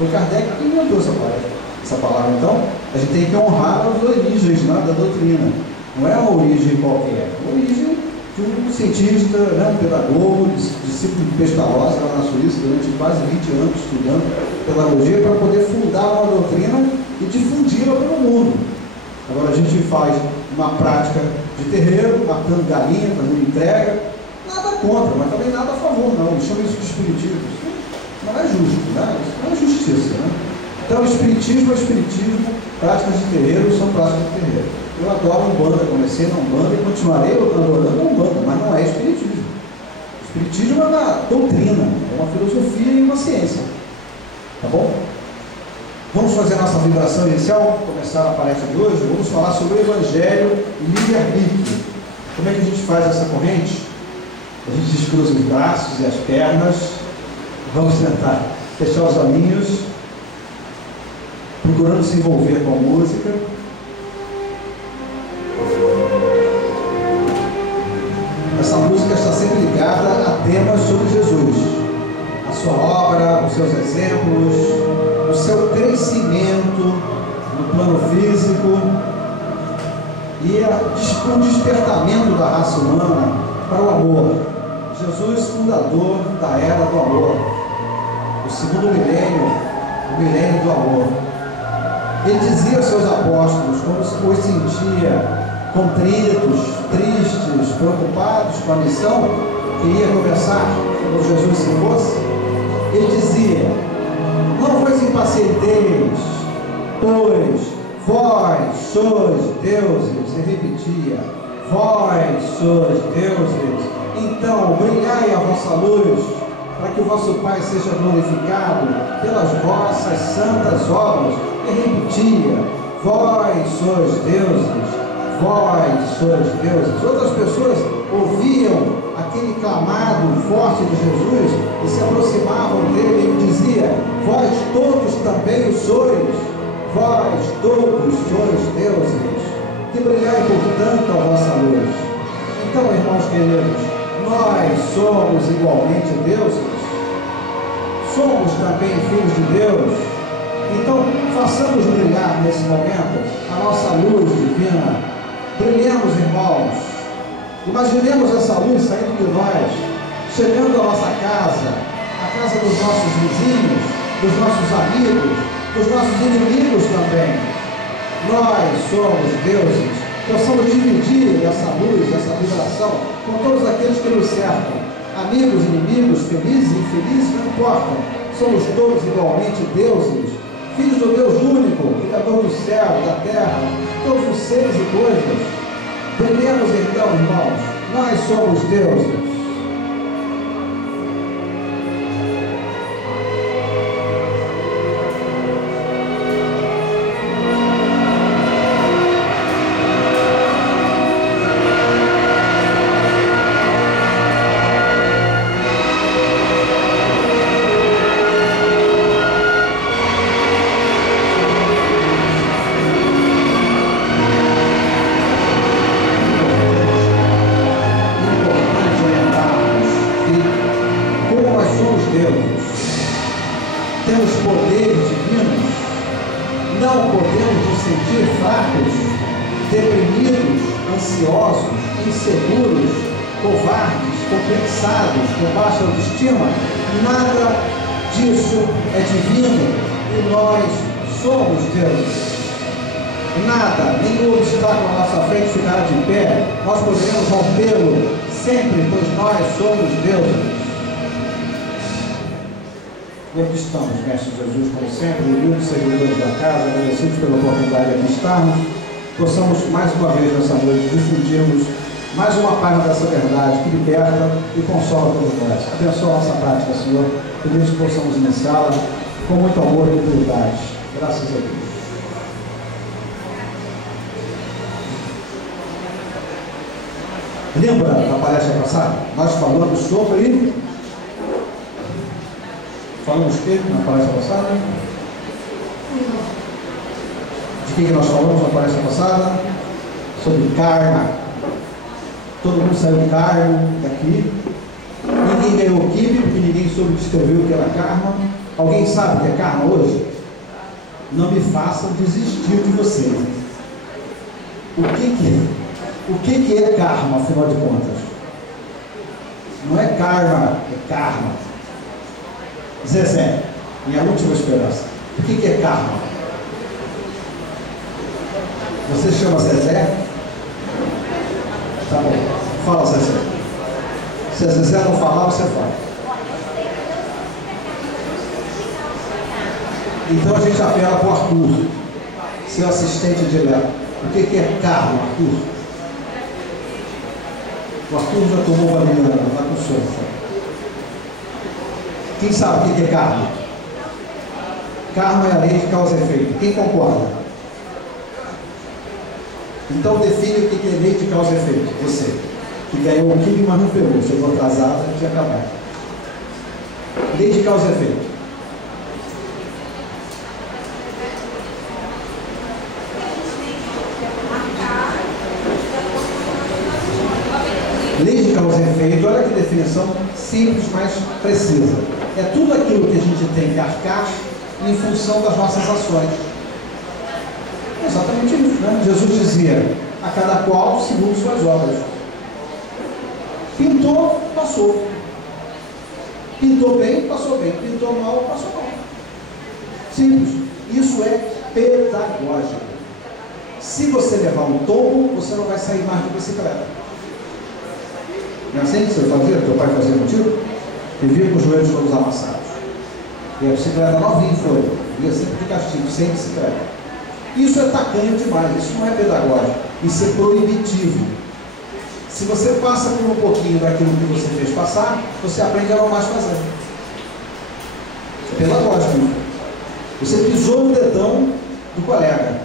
Foi Kardec que inventou essa palavra. Então, a gente tem que honrar as origens, né, da doutrina. Não é uma origem qualquer, é uma origem de um cientista, né, um pedagogo, discípulo de Pestalozzi, lá na Suíça, durante quase 20 anos estudando pedagogia, para poder fundar uma doutrina e difundi-la pelo mundo. Agora a gente faz uma prática de terreiro, matando galinha, fazendo entrega, nada contra, mas também nada a favor, não. Eles chamam isso de espiritismo. Isso não é justo, né? Isso não é justiça, né? Então, espiritismo é espiritismo, práticas de terreiro são práticas de terreiro. Eu adoro Umbanda, comecei na Umbanda e continuarei adorando Umbanda, mas não é espiritismo. Espiritismo é uma doutrina, é uma filosofia e uma ciência. Tá bom? Vamos fazer a nossa vibração inicial, começar a palestra de hoje. Vamos falar sobre o Evangelho e livre-arbítrio. Como é que a gente faz essa corrente? A gente descruza os braços e as pernas. Vamos tentar fechar os olhinhos, procurando se envolver com a música. Essa música está sempre ligada a temas sobre Jesus, a sua obra, os seus exemplos, o seu crescimento no plano físico e o despertamento da raça humana para o amor. Jesus, fundador da era do amor, o segundo milênio, o milênio do amor. Ele dizia aos seus apóstolos, quando os sentia contritos, tristes, preocupados com a missão que ia começar quando Jesus se fosse, ele dizia: não vos impacienteis, pois vós sois deuses. E repetia: vós sois deuses. Então brilhai a vossa luz, para que o vosso Pai seja glorificado pelas vossas santas obras. E repetia: vós sois deuses, vós sois deuses. Outras pessoas ouviam aquele clamado forte de Jesus e se aproximavam dele e dizia: vós todos também o sois, vós todos sois deuses, que brilhai portanto a vossa luz. Então, irmãos queridos, nós somos igualmente deuses, somos também filhos de Deus. Então, façamos brilhar nesse momento a nossa luz divina. Brilhemos, irmãos. Imaginemos essa luz saindo de nós, chegando à nossa casa, à casa dos nossos vizinhos, dos nossos amigos, dos nossos inimigos também. Nós somos deuses. Possamos dividir essa luz, essa vibração com todos aqueles que nos cercam. Amigos, inimigos, felizes e infelizes, não importa. Somos todos igualmente deuses, filhos do Deus único, Criador do céu, da terra, todos os seres e coisas. Brilhemos então, irmãos, nós somos deuses. E aqui estamos, Mestre Jesus, como sempre, humildes seguidores da casa, agradecidos pela oportunidade de aqui estarmos, possamos mais uma vez nessa noite difundirmos mais uma página dessa verdade que liberta e consola todos nós. Abençoa a nossa prática, Senhor, que Deus possamos iniciá-la com muito amor e humildade. Graças a Deus. Lembra da palestra passada? Nós falamos sobre... Falamos o que na palestra passada? De que nós falamos na palestra passada? Sobre karma. Todo mundo saiu karma daqui. Ninguém ganhou kibe, porque ninguém soube descrever o que era karma. Alguém sabe o que é karma hoje? Não me façam desistir de você. O que é karma, afinal de contas? Não é karma, é karma. Zezé, minha última esperança. O que é karma? Você chama Zezé? Tá bom. Fala, Zezé. Se a Zezé não falar, você fala. Então a gente apela para o Arthur, seu assistente direto. O que é karma, Arthur? O Arthur já tomou valeriana, está com sono. Quem sabe o que é karma? Karma é a lei de causa e efeito. Quem concorda? Então define o que é lei de causa e efeito. Você, que ganhou um quilo, mas não pegou, chegou atrasado e tinha acabado. Lei de causa e efeito. Lei de causa e efeito, olha que definição simples, mas precisa. É tudo aquilo que a gente tem que arcar em função das nossas ações. É exatamente isso, né? Jesus dizia, a cada qual segundo suas obras. Pintou, passou. Pintou bem, passou bem. Pintou mal, passou mal. Simples. Isso é pedagógico. Se você levar um tombo, você não vai sair mais de bicicleta. Não é assim que você fazia? Teu pai fazia contigo? Vivia com os joelhos todos amassados. E a bicicleta novinha foi. Ia sempre de castigo, sem bicicleta. Isso é tacanho demais, isso não é pedagógico. Isso é proibitivo. Se você passa por um pouquinho daquilo que você fez passar, você aprende a não mais fazer. Isso é pedagógico. Você pisou no dedão do colega.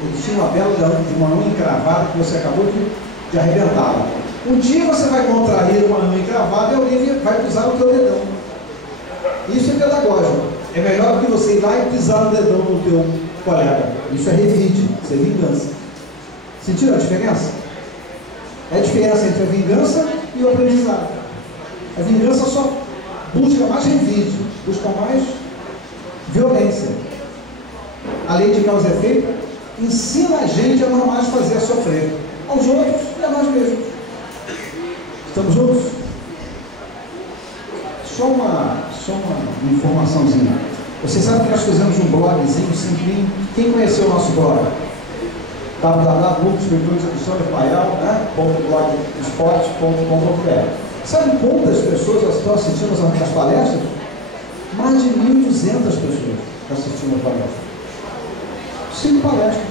Ele tinha uma bela de uma unha encravada que você acabou de arrebentá-la. Um dia você vai contrair uma unha encravada e alguém vai pisar no teu dedão. Isso é pedagógico. É melhor do que você ir lá e pisar no dedão do teu colega. Isso é revide, isso é vingança. Sentiram a diferença? É a diferença entre a vingança e o aprendizado. A vingança só busca mais revide, busca mais violência. A lei de causa e efeito ensina a gente a não mais fazer sofrer aos outros e a nós mesmos. Estamos juntos? Só uma informaçãozinha. Você sabe que nós fizemos um blogzinho simplinho. Quem conheceu o nosso blog? www.blogspot.com.br. Sabe quantas pessoas estão assistindo as palestras? Mais de 1.200 pessoas assistindo a palestra. 5 palestras.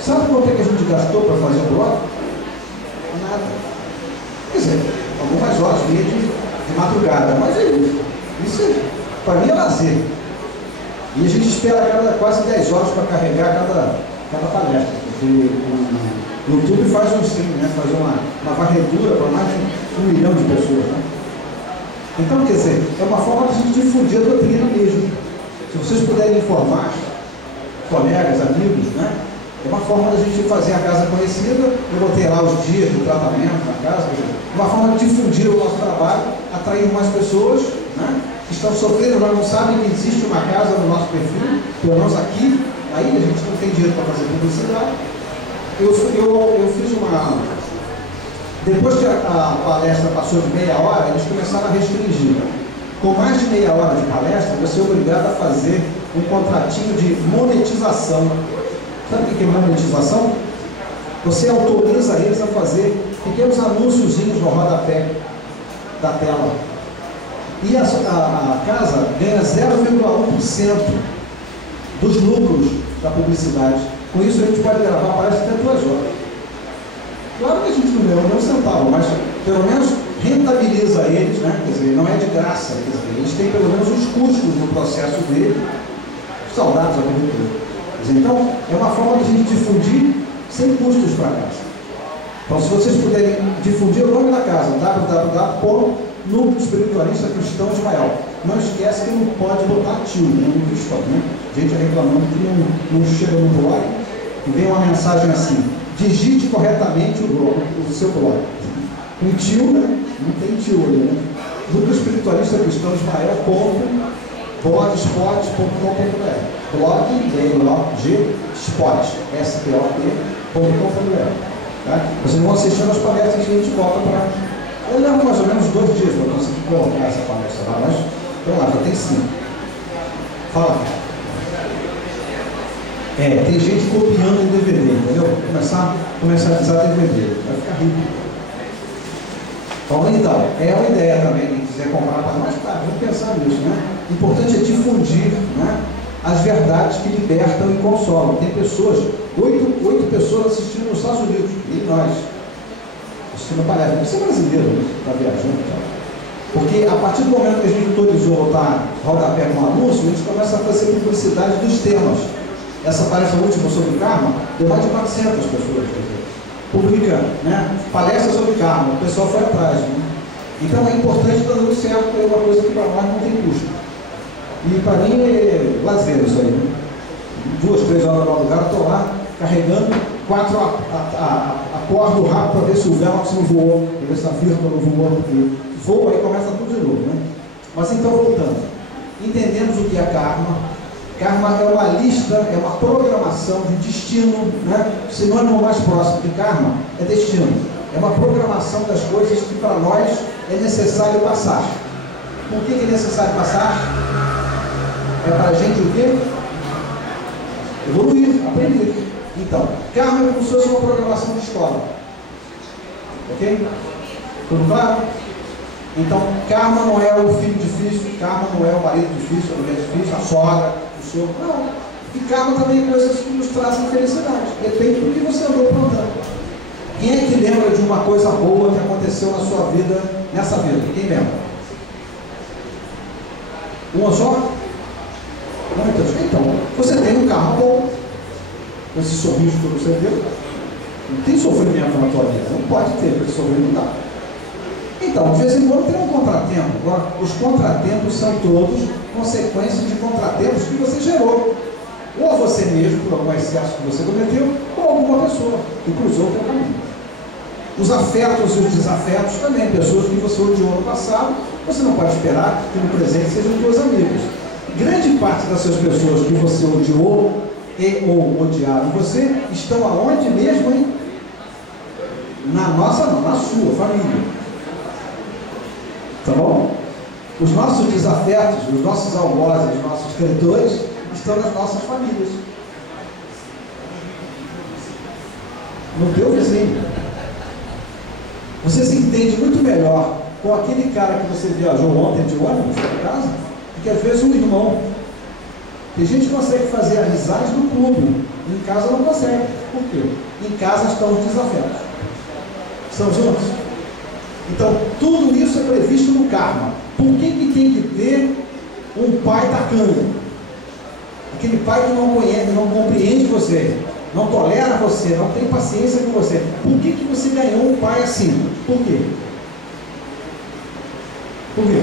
Sabe quanto é que a gente gastou para fazer o blog? Nada. Quer dizer, algumas horas de madrugada, mas é isso. Isso para mim é lazer. E a gente espera quase 10 horas para carregar cada palestra. Porque o YouTube faz um stream, né? Faz uma varredura para mais de 1 milhão de pessoas. Né? Então, quer dizer, é uma forma de a gente difundir a doutrina mesmo. Se vocês puderem informar colegas, amigos, né? É uma forma da gente fazer a casa conhecida. Eu botei lá os dias do tratamento na casa. Uma forma de difundir o nosso trabalho, atrair mais pessoas, né? Que estão sofrendo, mas não sabem que existe uma casa no nosso perfil, pelo menos aqui. Aí a gente não tem dinheiro para fazer publicidade. Eu fiz uma... Depois que a palestra passou de meia hora, eles começaram a restringir. Com mais de meia hora de palestra, você é obrigado a fazer um contratinho de monetização. Sabe o que é monetização? Você autoriza eles a fazer pequenos anúnciozinhos no rodapé da tela. E a casa ganha 0,1% dos lucros da publicidade. Com isso a gente pode gravar, parece até 2 horas. Claro que a gente não ganha nem um centavo, mas pelo menos rentabiliza eles, né? Quer dizer, não é de graça, quer dizer, eles têm pelo menos os custos no processo dele, saudados a vida toda. Então, é uma forma de a gente difundir sem custos para a casa. Então, se vocês puderem difundir o nome da casa, www.núcleoespiritualista-cristão de Israel. Não esquece que não pode botar tio, né, no cristão, né? Gente reclamando que não chega no blog e vem uma mensagem assim: digite corretamente o seu blog. Um tio, né? Não tem tio ali, né? Núcleo Espiritualista Cristão Ismael.blogspot.com.br. Blog, B-L-O-G, spot, S-P-O-T.com.br. Tá? Vocês vão assistindo as palestras que a gente volta para... Eu levo mais ou menos 2 dias para conseguir colocar essa palestra lá, mas vamos lá, já tem 5. Fala. Tem gente copiando o DVD, entendeu? Começar a usar DVD, vai ficar rico. Então, é uma ideia também, quem quiser comprar para nós, tá, vamos pensar nisso, né? O importante é difundir, né, as verdades que libertam e consolam. Tem pessoas, 8 pessoas assistindo nos Estados Unidos, e nós, assistindo a palestra. Você é brasileiro, está viajando, tá? Porque a partir do momento que a gente autorizou rodapé com um anúncio, a gente começa a fazer publicidade dos temas. Essa palestra última sobre karma, deu mais de 400 pessoas publicando, né? Palestra sobre karma, o pessoal foi atrás, né? Então é importante dar tudo certo, é uma coisa que para nós não tem custo. E para mim é lazer isso aí, né? 2, 3 horas no lugar, estou lá carregando, 4 acordo rápido para ver se o Velox não voou, para ver se a Virtua não voou, porque voa aí começa tudo de novo, né? Mas então, voltando, entendemos o que é karma. Karma é uma lista, é uma programação de destino, né? O sinônimo mais próximo de karma é destino. É uma programação das coisas que para nós é necessário passar. Por que é necessário passar? É para a gente o quê? Evoluir, aprender. Então, karma é como se fosse uma programação de escola. Ok? Tudo claro? Então, karma não é o filho difícil, karma não é o marido difícil, a mulher difícil, a sogra, o senhor. Não. E karma também é coisas que nos trazem felicidade. Depende do que você andou plantando. Quem é que lembra de uma coisa boa que aconteceu na sua vida, nessa vida? Quem lembra? Uma só? Muitas. Então, você tem um karma bom. Esse sorriso que você deu. Não tem sofrimento na tua vida. Não pode ter, porque sofrimento não dá. Então, de vez em quando tem um contratempo. Agora, os contratempos são todos consequências de contratempos que você gerou. Ou a você mesmo, por algum excesso que você cometeu, ou alguma pessoa que cruzou o teu caminho. Os afetos e os desafetos também. Pessoas que você odiou no passado, você não pode esperar que no presente sejam teus amigos. Grande parte dessas pessoas que você odiou e ou odiaram você, estão aonde mesmo, hein? Na nossa, não, na sua família. Tá bom? Os nossos desafetos, os nossos algozes, os nossos credores estão nas nossas famílias. No teu vizinho. Você se entende muito melhor com aquele cara que você viajou ontem de ônibus para casa, do que às vezes um irmão. Tem gente que consegue fazer amizades no clube, em casa não consegue. Por quê? Em casa estão os desafetos. Estão juntos? Então, tudo isso é previsto no karma. Por que tem que ter um pai tacanho? Aquele pai que não conhece, não compreende você, não tolera você, não tem paciência com você. Por que você ganhou um pai assim? Por quê? Por quê?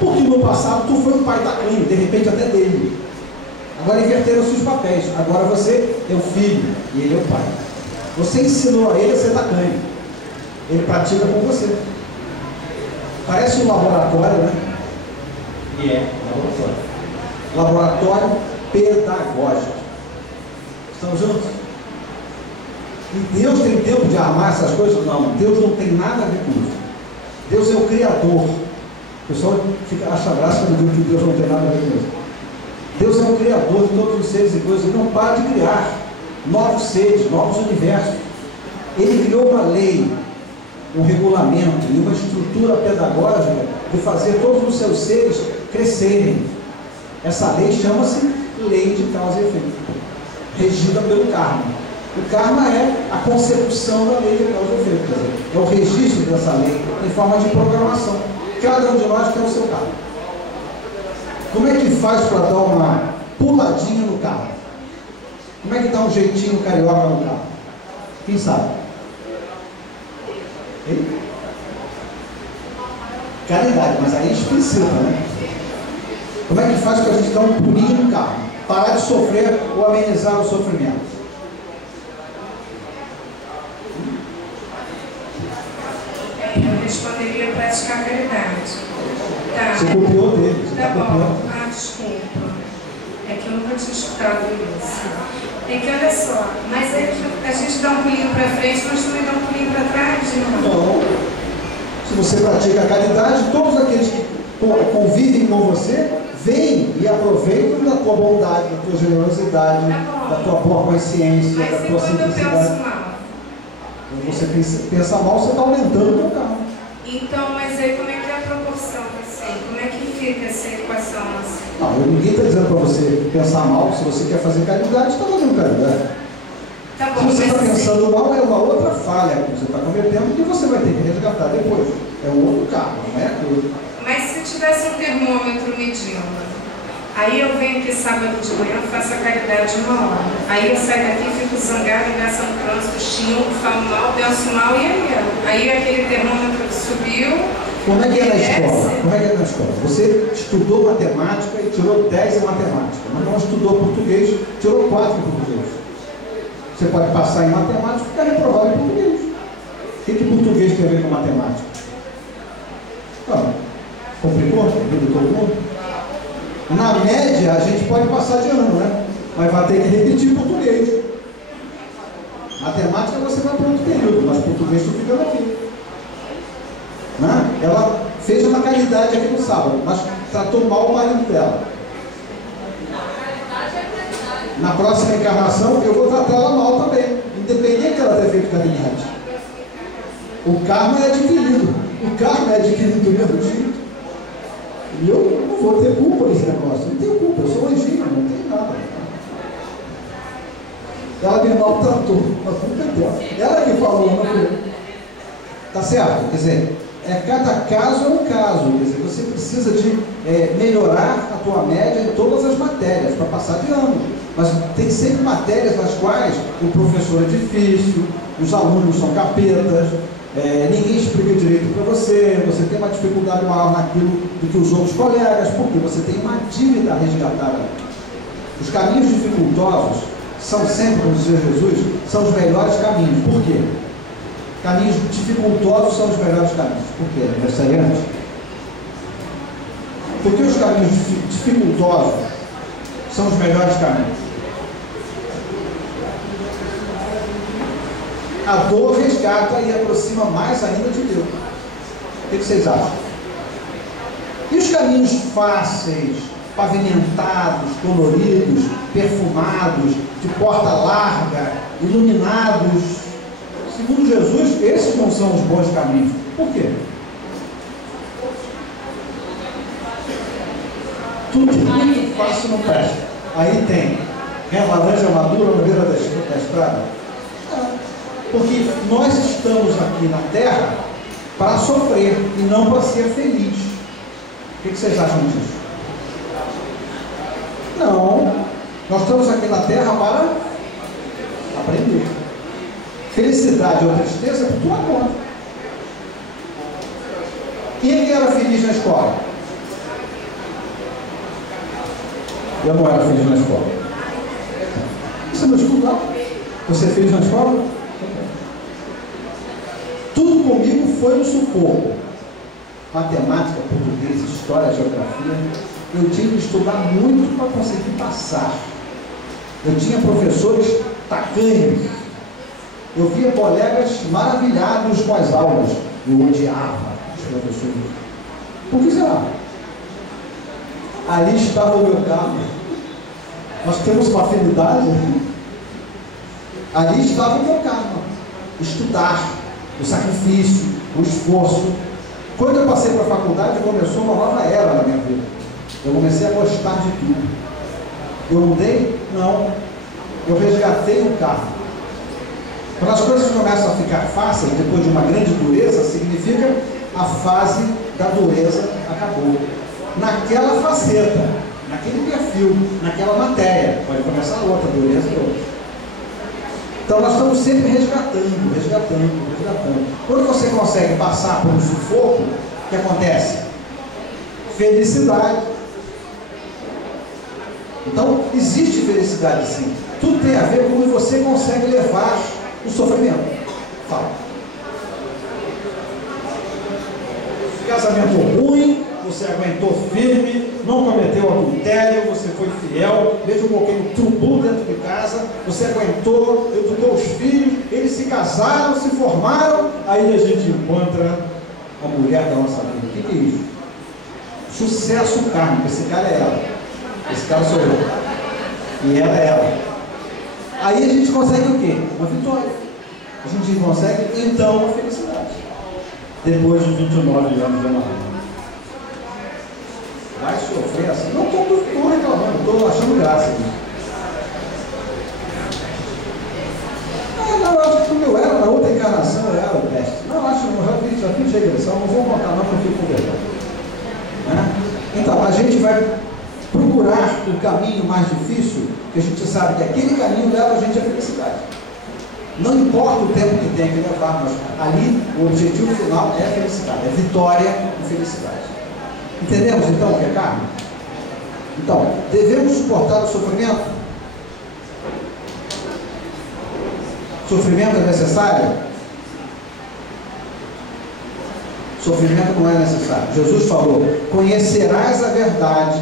Porque no passado tu foi um pai tacanho, de repente até dele. Agora inverteram-se os papéis. Agora você é o filho e ele é o pai. Você ensinou a ele a ser tacanho. Ele pratica com você. Parece um laboratório, né? E é laboratório. Laboratório pedagógico. Estamos juntos? E Deus tem tempo de armar essas coisas? Não. Deus não tem nada a ver com isso. Deus é o Criador. O pessoal acha graça quando diz que Deus não tem nada a ver com isso. Deus é o Criador de todos os seres e coisas. Ele não para de criar novos seres, novos universos. Ele criou uma lei, um regulamento e uma estrutura pedagógica de fazer todos os seus seres crescerem. Essa lei chama-se lei de causa e efeito, regida pelo karma. O karma é a consecução da lei de causa e efeito, quer dizer, é o registro dessa lei em forma de programação. Cada um de nós tem o seu carro. Como é que faz para dar uma puladinha no carro? Como é que dá um jeitinho carioca no carro? Quem sabe? Ei? Caridade, mas aí explicita, né? Como é que faz para a gente dar um pulinho no carro? Parar de sofrer ou amenizar o sofrimento? quando ele ia praticar caridade. Tá. Você copiou dele. Você Tá tá bom. copiando. Ah, desculpa. É que eu nunca tinha escutado isso. É que olha só, mas é que a gente dá um pulinho para frente, mas também dá um pulinho para trás, irmão. Não. Se você pratica a caridade, todos aqueles que convivem com você, vêm e aproveitam da tua bondade, da tua generosidade, da tua boa consciência, Mas da e tua quando eu simplicidade. penso mal? Quando você pensa mal, você está aumentando o teu karma. Então, mas aí como é que é a proporção assim? Como é que fica essa equação assim? Não, ninguém está dizendo para você pensar mal. Se você quer fazer caridade, está fazendo caridade. Tá bom, Se você está mas pensando mal, é uma outra falha que você está cometendo que você vai ter que resgatar depois. É um outro karma, não é aquilo. Mas se tivesse um termômetro medindo, aí eu venho aqui sábado de manhã, faço a caridade 1 hora. Aí eu saio daqui, fico zangado, engaço no trânsito, xingo, falo mal, penso mal, e aí aquele termômetro subiu. Como é que é na desce. escola? Como é que é na escola? Você estudou matemática e tirou 10 em matemática, mas não estudou português, tirou 4 em português. Você pode passar em matemática e ficar reprovado em português. O que português tem a ver com matemática? Complicou a vida de todo mundo? Na média, a gente pode passar de ano, né? Mas vai ter que repetir português. Matemática você vai para outro período, mas português tu fica aqui. Né? Ela fez uma caridade aqui no sábado, mas tratou mal o marido dela. Na próxima encarnação, eu vou tratar ela mal também, independente dela ter feito caridade. O karma é adquirido. O karma é adquirido do mesmo jeito. E eu não vou ter culpa nesse negócio. Não tenho culpa, eu sou anjinho, não tenho nada. Ela me maltratou, mas não tem dela. Ela que falou, não foi eu. Tá certo? Quer dizer, cada caso é um caso. Quer dizer, você precisa de melhorar a tua média em todas as matérias para passar de ano. Mas tem sempre matérias nas quais o professor é difícil, os alunos são capetas, ninguém explica direito para você, você tem uma dificuldade maior naquilo do que os outros colegas, porque você tem uma dívida a resgatar. Os caminhos dificultosos são sempre, como dizia Jesus, são os melhores caminhos. Por quê? Caminhos dificultosos são os melhores caminhos. Por quê? Aniversariante? Porque os caminhos dificultosos são os melhores caminhos. A dor resgata e aproxima mais ainda de Deus. O que vocês acham? E os caminhos fáceis, pavimentados, coloridos, perfumados, de porta larga, iluminados? Segundo Jesus, esses não são os bons caminhos. Por quê? Tudo muito fácil não presta. Aí tem laranja madura na beira da estrada. Porque nós estamos aqui na Terra para sofrer e não para ser feliz. O que vocês acham disso? Não. Nós estamos aqui na Terra para aprender. Felicidade ou tristeza é por tua conta. Quem é que era feliz na escola? Eu não era feliz na escola. Você não estudava? Você é feliz na escola? Tudo comigo foi um sufoco. Matemática, português, história, geografia. Eu tinha que estudar muito para conseguir passar. Eu tinha professores tacanhos. Eu via colegas maravilhados com as aulas. Eu odiava os professores. Por que será? Ali estava o meu karma. Nós temos uma afinidade. Ali estava o meu karma. Estudar, o sacrifício, o esforço. Quando eu passei para a faculdade, começou uma nova era na minha vida. Eu comecei a gostar de tudo. Eu mudei? Não. Eu resgatei o karma. Quando as coisas começam a ficar fáceis, depois de uma grande dureza, significa a fase da dureza acabou. Naquela faceta, naquele perfil, naquela matéria, pode começar outra dureza e outra. Então nós estamos sempre resgatando. Quando você consegue passar por um sufoco, o que acontece? Felicidade. Então existe felicidade sim. Tudo tem a ver com como você consegue levar o sofrimento. Fala. casamento ruim, você aguentou firme, não cometeu adultério, você foi fiel, mesmo com aquele trubu dentro de casa, você aguentou, educou os filhos, eles se casaram, se formaram, aí a gente encontra a mulher da nossa vida. O que é isso? Sucesso kármico. Esse cara é ela, esse cara sou eu, e ela é ela. Aí a gente consegue o quê? Uma vitória. A gente consegue então a felicidade depois de 29 anos de namoro. Vai sofrer assim? Não estou reclamando, estou achando graça nisso. Não, eu acho que quando eu era na outra encarnação eu era o best. Não, eu acho que já fiz regressão, não vou contar não, porque eu fico com verdade. Né? Então, a gente vai procurar o caminho mais difícil, que a gente sabe que aquele caminho leva a gente à felicidade. Não importa o tempo que tem que levar, mas ali o objetivo final é a felicidade, é vitória e felicidade. Entendemos então o que é karma? Então, devemos suportar o sofrimento? Sofrimento é necessário? Sofrimento não é necessário. Jesus falou: conhecerás a verdade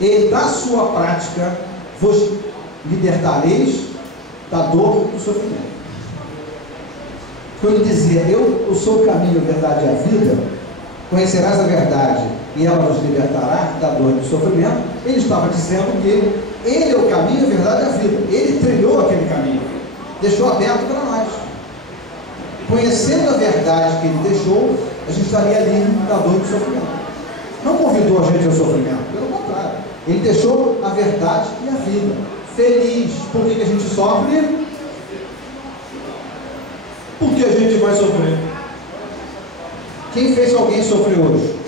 e da sua prática vos libertareis da dor do sofrimento. Quando ele dizia: eu sou o caminho, a verdade e a vida, conhecerás a verdade e ela vos libertará da dor e do sofrimento, ele estava dizendo que ele é o caminho, a verdade e a vida. Ele trilhou aquele caminho, deixou aberto para nós. Conhecendo a verdade que ele deixou, a gente estaria livre da dor e do sofrimento. Não convidou a gente ao sofrimento, pelo contrário, ele deixou a verdade e a vida. Feliz. Por que a gente sofre? Porque a gente vai sofrer. Quem fez alguém sofrer hoje?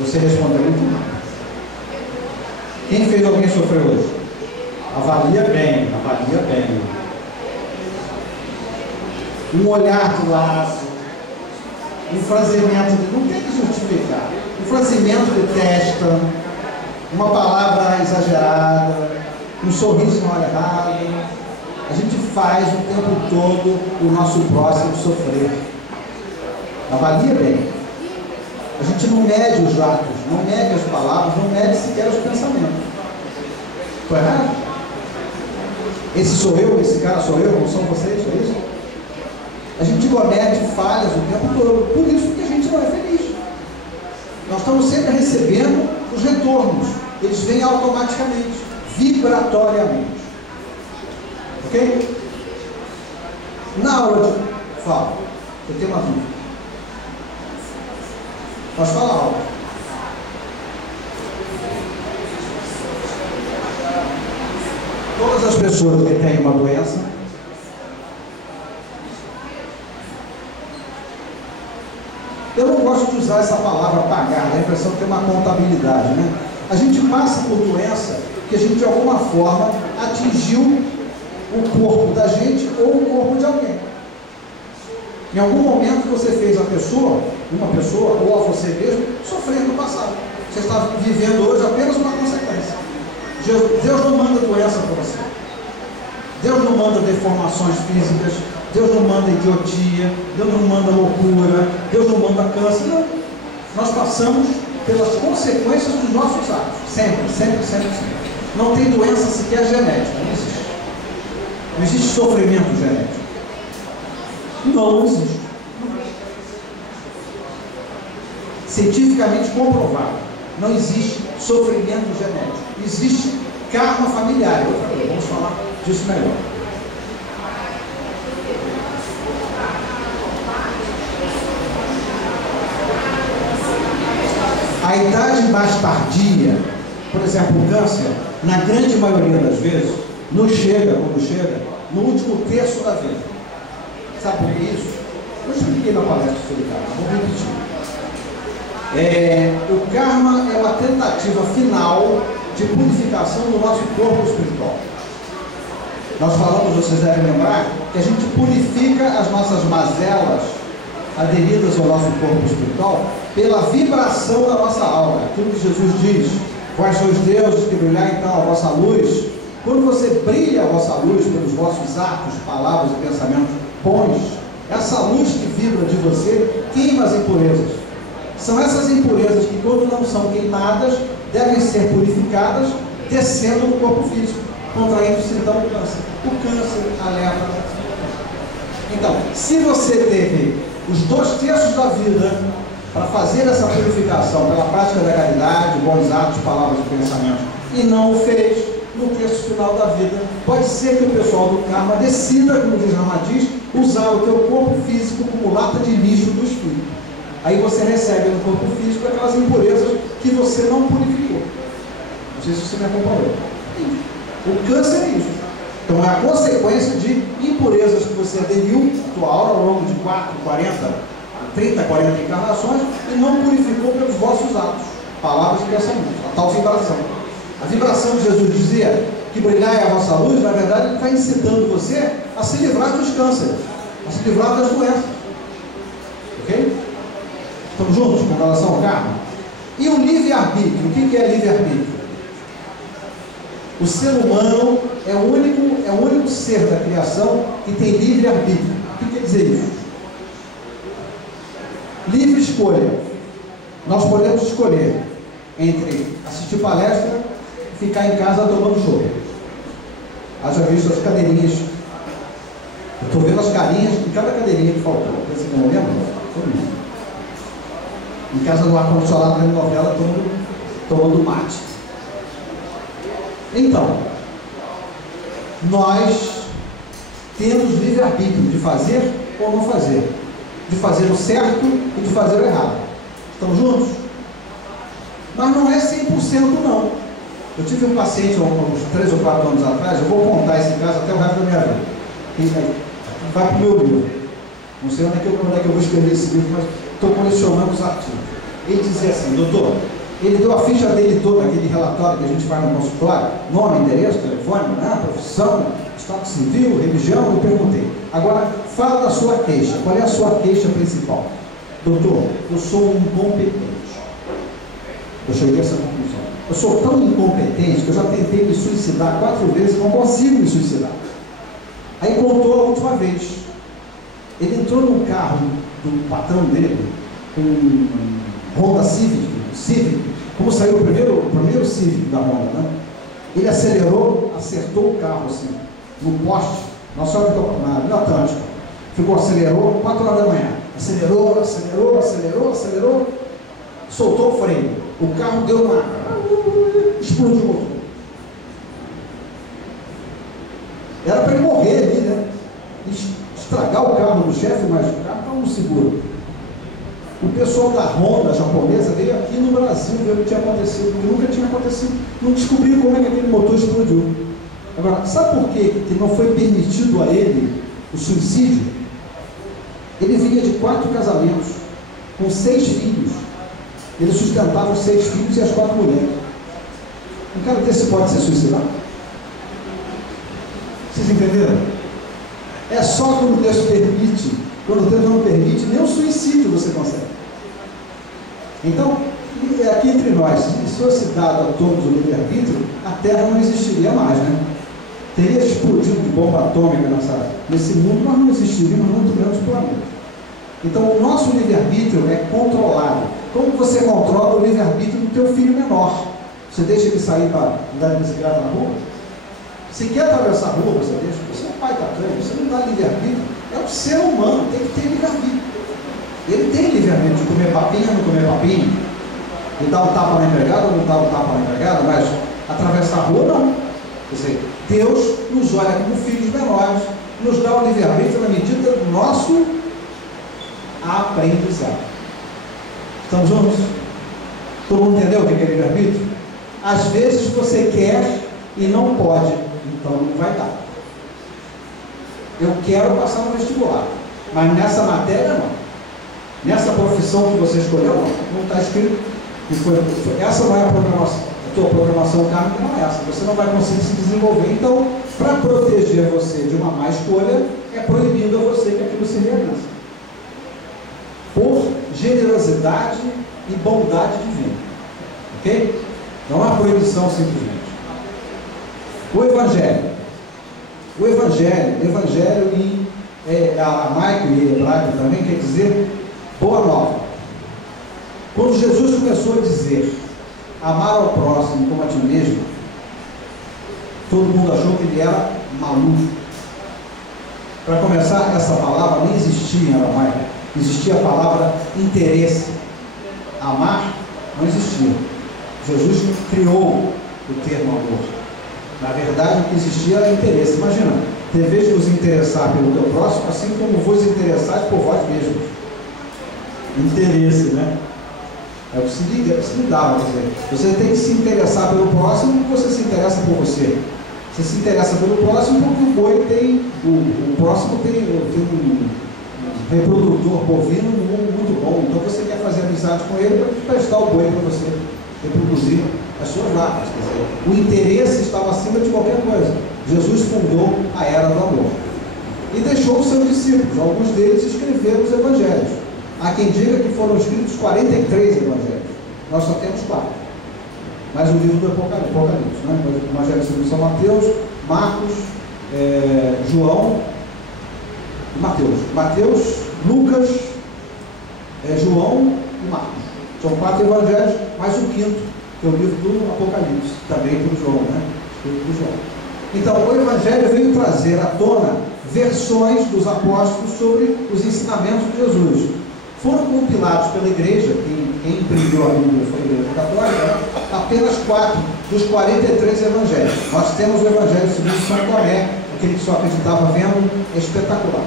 Você respondeu muito mal. Quem fez alguém sofrer hoje? Avalia bem, avalia bem. Um olhar do lado, um franzimento de... não tem que justificar. Um franzimento de testa, uma palavra exagerada, um sorriso na hora errada. A gente faz o tempo todo o nosso próximo sofrer. Avalia bem. A gente não mede os atos, não mede as palavras, não mede sequer os pensamentos. Estou errado? Esse sou eu, esse cara sou eu, não são vocês, é isso? A gente comete falhas o tempo todo, por isso que a gente não é feliz. Nós estamos sempre recebendo os retornos, eles vêm automaticamente, vibratoriamente. Ok? Na hora de... Fala, eu tenho uma dúvida. Pode falar algo. Todas as pessoas que têm uma doença, eu não gosto de usar essa palavra pagar, dá a impressão que tem uma contabilidade, né? A gente passa por doença que a gente de alguma forma atingiu o corpo da gente ou o corpo de alguém. Em algum momento você fez uma pessoa ou a você mesmo sofrer no passado. Você está vivendo hoje apenas uma consequência. Deus não manda doença para você. Deus não manda deformações físicas. Deus não manda idiotia. Deus não manda loucura. Deus não manda câncer. Não. Nós passamos pelas consequências dos nossos atos. Sempre, sempre, sempre, sempre. Não tem doença sequer genética. Não existe. Não existe sofrimento genético. Não existe. Cientificamente comprovado. Não existe sofrimento genético. Existe karma familiar. Outra coisa, vamos falar disso melhor. A idade mais tardia, por exemplo, o câncer, na grande maioria das vezes, não chega, quando chega, no último terço da vida. Sabe por que isso? Eu expliquei na palestra sobre karma, vou repetir. O karma é uma tentativa final de purificação do nosso corpo espiritual. Nós falamos, vocês devem lembrar, que a gente purifica as nossas mazelas aderidas ao nosso corpo espiritual pela vibração da nossa alma. Aquilo que Jesus diz: vós sois deuses, que brilhar então a vossa luz. Quando você brilha a vossa luz pelos vossos atos, palavras e pensamentos bons, Essa luz que vibra de você queima as impurezas. São essas impurezas que, quando não são queimadas, devem ser purificadas, descendo no corpo físico, contraindo-se então o câncer. O câncer, a lepra. Então, se você teve os 2/3 da vida para fazer essa purificação pela prática da caridade, bons atos, palavras e pensamentos, e não o fez, no terço final da vida, pode ser que o pessoal do karma decida, como diz Ramadiz, usar o teu corpo físico como lata de lixo do espírito. Aí você recebe no corpo físico aquelas impurezas que você não purificou. Não sei se você me acompanhou. O câncer é isso. Então é a consequência de impurezas que você aderiu à tua aura ao longo de 30, 40 encarnações e não purificou pelos vossos atos, palavras e pensamentos, a tal vibração. A vibração de Jesus dizia que brilhar é a vossa luz, na verdade ele está incitando você a se livrar dos cânceres, a se livrar das doenças. Ok? Estamos juntos com relação ao karma? E o livre-arbítrio, o que é livre-arbítrio? O ser humano é o único ser da criação que tem livre-arbítrio. O que quer dizer isso? Livre escolha. Nós podemos escolher entre assistir palestra e ficar em casa tomando chopp. Haja visto as cadeirinhas. Eu estou vendo as carinhas de cada cadeirinha que faltou. Você não lembra? Em casa no ar-condicionado, vendo novela, tomando mate. Então, nós temos livre-arbítrio de fazer ou não fazer, de fazer o certo e de fazer o errado. Estamos juntos? Mas não é 100% não. Eu tive um paciente há uns 3 ou 4 anos atrás, eu vou contar esse caso até o resto da minha vida. Vai para o meu livro. Não sei onde é que eu vou escrever esse livro, mas estou colecionando os artigos. Ele dizia assim: doutor, ele deu a ficha dele toda, aquele relatório que a gente faz no consultório, nome, endereço, telefone, profissão, estado civil, religião. Eu perguntei: agora fala da sua queixa, qual é a sua queixa principal? Doutor, eu sou um incompetente. Eu cheguei a essa conclusão. Eu sou tão incompetente que eu já tentei me suicidar 4 vezes e não consigo me suicidar. Aí contou a última vez. Ele entrou num carro do patrão dele, um Honda Civic, como saiu o primeiro Civic da Honda, né? Ele acelerou, acertou o carro assim, no poste, na Vila Atlântica. Acelerou 4 horas da manhã. Acelerou, soltou o freio. O carro deu uma... explodiu o motor. Era para ele morrer ali, né? Estragar o carro do chefe, mas o carro estava no seguro. O pessoal da Honda japonesa veio aqui no Brasil ver o que tinha acontecido, porque nunca tinha acontecido. Não descobriram como é que aquele motor explodiu. Agora, sabe por que não foi permitido a ele o suicídio? Ele vinha de 4 casamentos, com 6 filhos. Ele sustentava os 6 filhos e as 4 mulheres. Um cara desse pode se suicidar? Vocês entenderam? É só quando Deus permite. Quando Deus não permite, nem o suicídio você consegue. Então, aqui entre nós, se fosse dado a todos o livre-arbítrio, a Terra não existiria mais, né? Teria explodido de bomba atômica nesse mundo, mas não existiríamos muito menos planeta. Então, o nosso livre-arbítrio é controlado. Como você controla o livre-arbítrio do teu filho menor? Você deixa ele sair para andar de bicicleta na rua? Se quer atravessar a rua, você deixa. Você é pai da frente, você não dá livre-arbítrio. É o ser humano, tem que ter livre-arbítrio. Ele tem livre-arbítrio de comer papinha ou não comer papinha, de dar um tapa na empregada ou não dar um tapa na empregada, mas atravessar a rua não. Quer dizer, Deus nos olha como filhos menores, nos dá o livre-arbítrio na medida do nosso aprendizado. Estamos juntos? Todo mundo entendeu o que é livre-arbítrio? Às vezes você quer e não pode, então não vai dar. Eu quero passar no vestibular, mas nessa matéria não. Nessa profissão que você escolheu, não está escrito que essa não é a programação. A tua programação kármica não é essa. Você não vai conseguir se desenvolver. Então, para proteger você de uma má escolha, é proibido a você que aquilo se realize. Por generosidade e bondade divina. Ok? Não há proibição simplesmente. O Evangelho aramaico e hebraico também, quer dizer boa nova. Quando Jesus começou a dizer amar ao próximo como a ti mesmo, todo mundo achou que ele era maluco. Para começar, essa palavra nem existia em aramaico, existia a palavra interesse. Amar não existia. Jesus criou o termo amor. Na verdade, o que existia era interesse. Imagina, deveis vos interessar pelo teu próximo, assim como vos interessais por vós mesmos. Interesse, né? É o que se lidava, quer dizer, você tem que se interessar pelo próximo porque você se interessa por você. Você se interessa pelo próximo porque o boi tem, o próximo tem um reprodutor bovino muito bom, então você quer fazer amizade com ele para prestar o boi para você reproduzir as suas vacas. Quer dizer, o interesse estava acima de qualquer coisa. Jesus fundou a era do amor e deixou os seus discípulos, alguns deles escreveram os evangelhos. Há quem diga que foram escritos 43 evangelhos, nós só temos 4, mas o livro do Apocalipse, né? O Evangelho segundo São Mateus, Marcos, João e Mateus, Lucas, João e Marcos. São 4 evangelhos, mais o quinto, que é o livro do Apocalipse, também por João, né? Escrito por João. Então, o Evangelho veio trazer à tona versões dos apóstolos sobre os ensinamentos de Jesus. Foram compilados pela igreja, quem imprimiu a Bíblia foi a Igreja Católica, né? Apenas 4 dos 43 evangelhos. Nós temos o Evangelho segundo São Tomé, aquele que só acreditava vendo, é espetacular.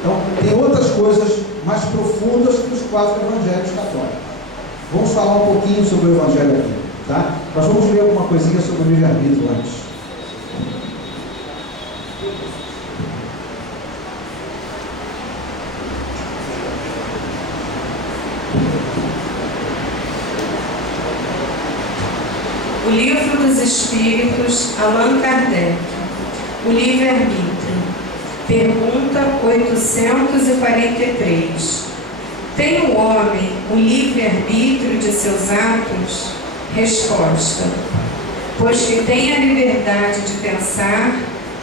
Então, tem outras coisas mais profundas que os 4 evangelhos católicos. Vamos falar um pouquinho sobre o Evangelho aqui, tá? Nós vamos ver alguma coisinha sobre o livre-arbítrio antes. O Livro dos Espíritos, Allan Kardec. O livre-arbítrio. Pergunta 843. Tem o homem o livre-arbítrio de seus atos? Resposta. Pois que tem a liberdade de pensar,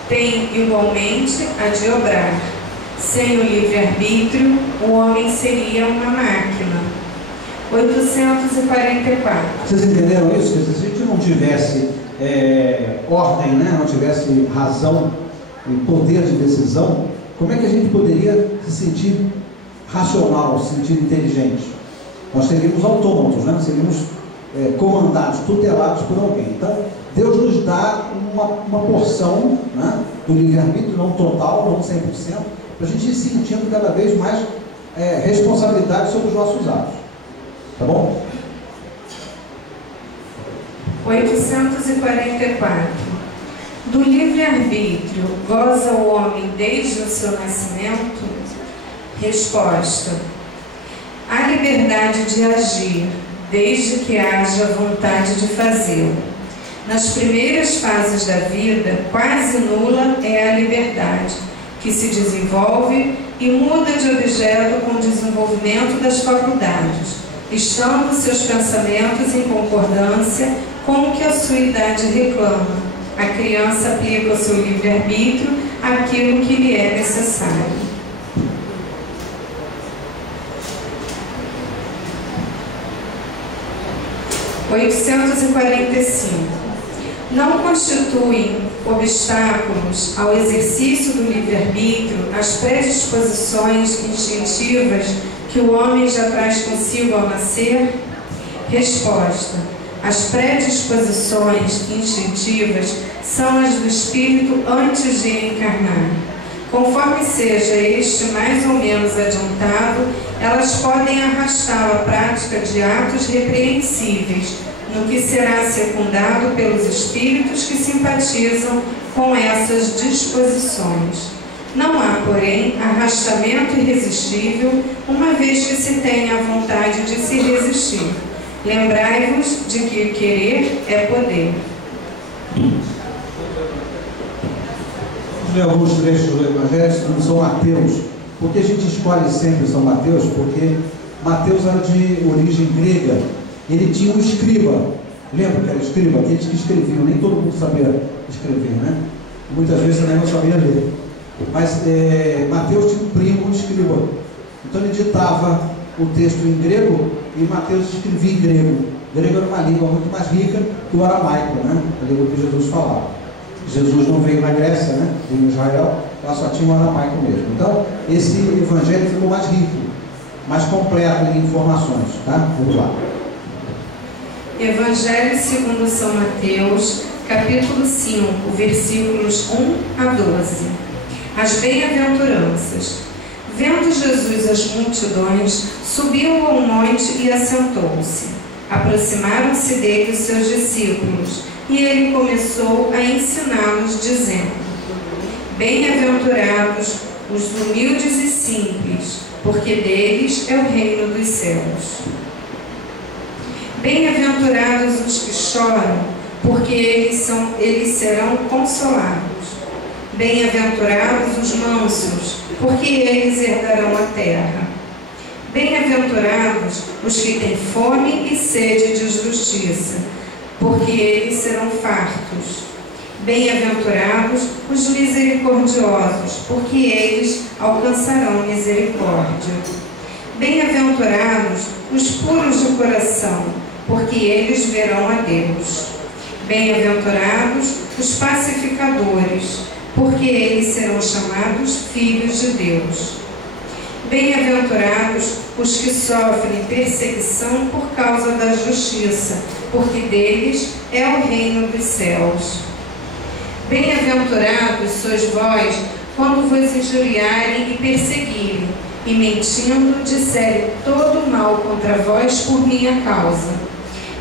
tem igualmente a de obrar. Sem o livre-arbítrio, o homem seria uma máquina. 844. Vocês entenderam isso? Se a gente não tivesse ordem, né? Não tivesse razão e poder de decisão, como é que a gente poderia se sentir racional, se sentir inteligente? Nós seríamos autômatos, né? Seríamos comandados, tutelados por alguém. Então, Deus nos dá uma porção, né, do livre-arbítrio, não total, não 100%, para a gente ir sentindo cada vez mais responsabilidade sobre os nossos atos. Tá bom? 844. Do livre-arbítrio goza o homem desde o seu nascimento? Resposta. Há liberdade de agir, desde que haja vontade de fazê-lo. Nas primeiras fases da vida, quase nula é a liberdade, que se desenvolve e muda de objeto com o desenvolvimento das faculdades, estando seus pensamentos em concordância com o que a sua idade reclama. A criança aplica o seu livre-arbítrio àquilo que lhe é necessário. (845) 845. Não constituem obstáculos ao exercício do livre-arbítrio as predisposições instintivas que o homem já traz consigo ao nascer? Resposta. As predisposições instintivas são as do espírito antes de encarnar. Conforme seja este mais ou menos adiantado, elas podem arrastá-lo à prática de atos repreensíveis, no que será secundado pelos espíritos que simpatizam com essas disposições. Não há, porém, arrastamento irresistível, uma vez que se tenha a vontade de se resistir. Lembrai-vos de que querer é poder. Vamos ler alguns trechos do Evangelho segundo São Mateus. Por que a gente escolhe sempre São Mateus? Porque Mateus era de origem grega. Ele tinha um escriba. Lembra que era escriba? Aqueles que escreviam. Nem todo mundo sabia escrever, né? Muitas vezes também não sabia ler. Mas Mateus tinha um primo escriba. Então ele ditava o texto em grego e Mateus escrevia em grego. O grego era uma língua muito mais rica que o aramaico, né? A língua que Jesus falava. Jesus não veio na Grécia, né? Veio em Israel, lá só tinha o aramaico mesmo. Então, esse evangelho ficou mais rico, mais completo em informações, tá? Vamos lá. Evangelho segundo São Mateus, capítulo 5, versículos 1 a 12. As bem-aventuranças. Vendo Jesus as multidões, subiu ao monte e assentou-se. Aproximaram-se dele os seus discípulos, e ele começou a ensiná-los, dizendo: Bem-aventurados os humildes e simples, porque deles é o reino dos céus. Bem-aventurados os que choram, porque eles serão consolados. Bem-aventurados os mansos, porque eles herdarão a terra. Bem-aventurados os que têm fome e sede de justiça, porque eles serão fartos. Bem-aventurados os misericordiosos, porque eles alcançarão misericórdia. Bem-aventurados os puros de coração, porque eles verão a Deus. Bem-aventurados os pacificadores, porque eles serão chamados filhos de Deus. Bem-aventurados os que sofrem perseguição por causa da justiça, porque deles é o reino dos céus. Bem-aventurados sois vós, quando vos injuriarem e perseguirem, e mentindo disserem todo mal contra vós por minha causa.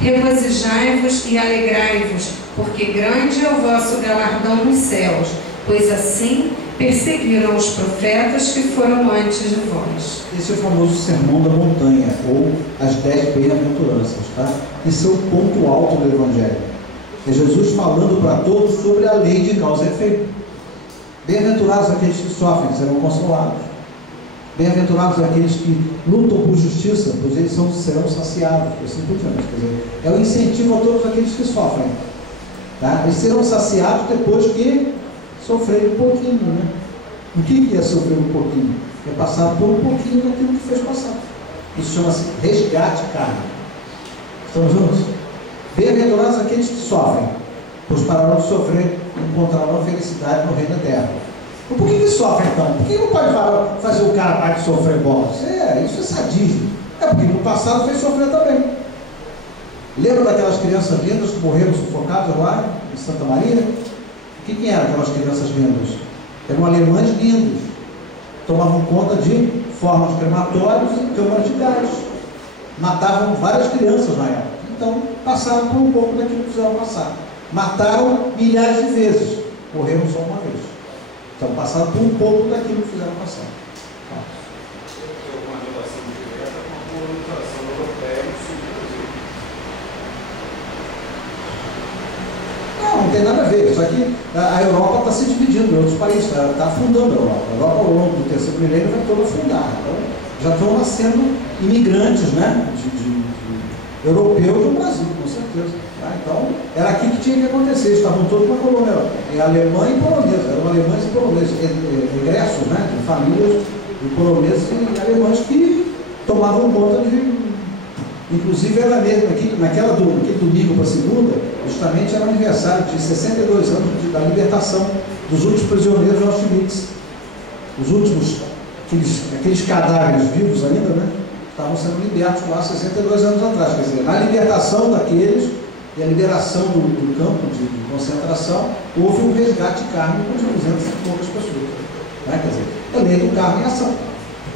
Regozijai-vos e alegrai-vos, porque grande é o vosso galardão nos céus, pois assim perseguiram os profetas que foram antes de vós. Esse é o famoso Sermão da Montanha, ou as 10 bem-aventuranças, tá? Esse é o ponto alto do Evangelho. É Jesus falando para todos sobre a lei de causa e efeito. Bem-aventurados aqueles que sofrem, serão consolados. Bem-aventurados aqueles que lutam por justiça, pois eles serão saciados, assim por diante. Quer dizer, é o incentivo a todos aqueles que sofrem. Tá? Eles serão saciados depois que sofrerem um pouquinho, né? O que é sofrer um pouquinho? É passar por um pouquinho daquilo que fez passar. Isso chama-se resgate carne. Estamos juntos? Bem-aventurados aqueles que sofrem, pois pararão de sofrer e encontrarão felicidade no reino da terra. Por que sofre então? Por que não pode fazer o cara parar de sofrer bola? Isso é sadismo. É porque no passado fez sofrer também. Lembra daquelas crianças lindas que morreram sufocadas lá em Santa Maria? Quem eram aquelas crianças lindas? Eram alemães lindos. Tomavam conta de formas de crematórios e câmaras de gás. Matavam várias crianças na época. Então, passaram por um pouco daquilo que precisavam passar. Mataram milhares de vezes. Morreram só uma vez. Então, passaram por um pouco daquilo que fizeram passar. Uma relação direta com a colonização europeia no sul do Brasil. Não tem nada a ver. Só que a Europa está se dividindo em outros países, está afundando a Europa. A Europa, ao longo do terceiro milênio, vai toda afundar. Então, já estão nascendo imigrantes, né, europeus do Brasil, com certeza. Tá? Então, era aqui que tinha que acontecer. Eles estavam todos na colônia alemã e polonesa. Eram alemães e poloneses, egressos, né, de famílias de poloneses e alemães que tomavam conta de... Inclusive, era mesmo aqui, naquele domingo para segunda, justamente era aniversário de 62 anos da libertação dos últimos prisioneiros de Auschwitz. Os últimos, aqueles cadáveres vivos ainda, né, estavam sendo libertos lá 62 anos atrás. Quer dizer, na libertação daqueles e a liberação do campo de concentração, houve um resgate de carne com 200 e poucas pessoas. Né? Quer dizer, é lei do carne em ação.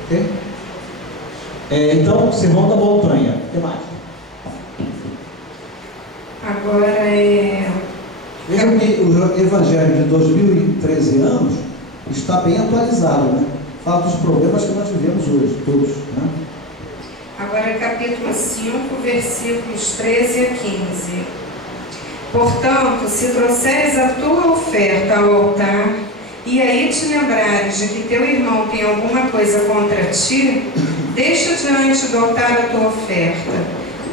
Okay? Então, Sermão da Montanha. O que mais? Agora Vejam que o Evangelho de 2013 anos está bem atualizado, né? Fala dos problemas que nós vivemos hoje, todos. Né? Agora capítulo 5, versículos 13 a 15. Portanto, se trouxeres a tua oferta ao altar, e aí te lembrares de que teu irmão tem alguma coisa contra ti, deixa diante do altar a tua oferta.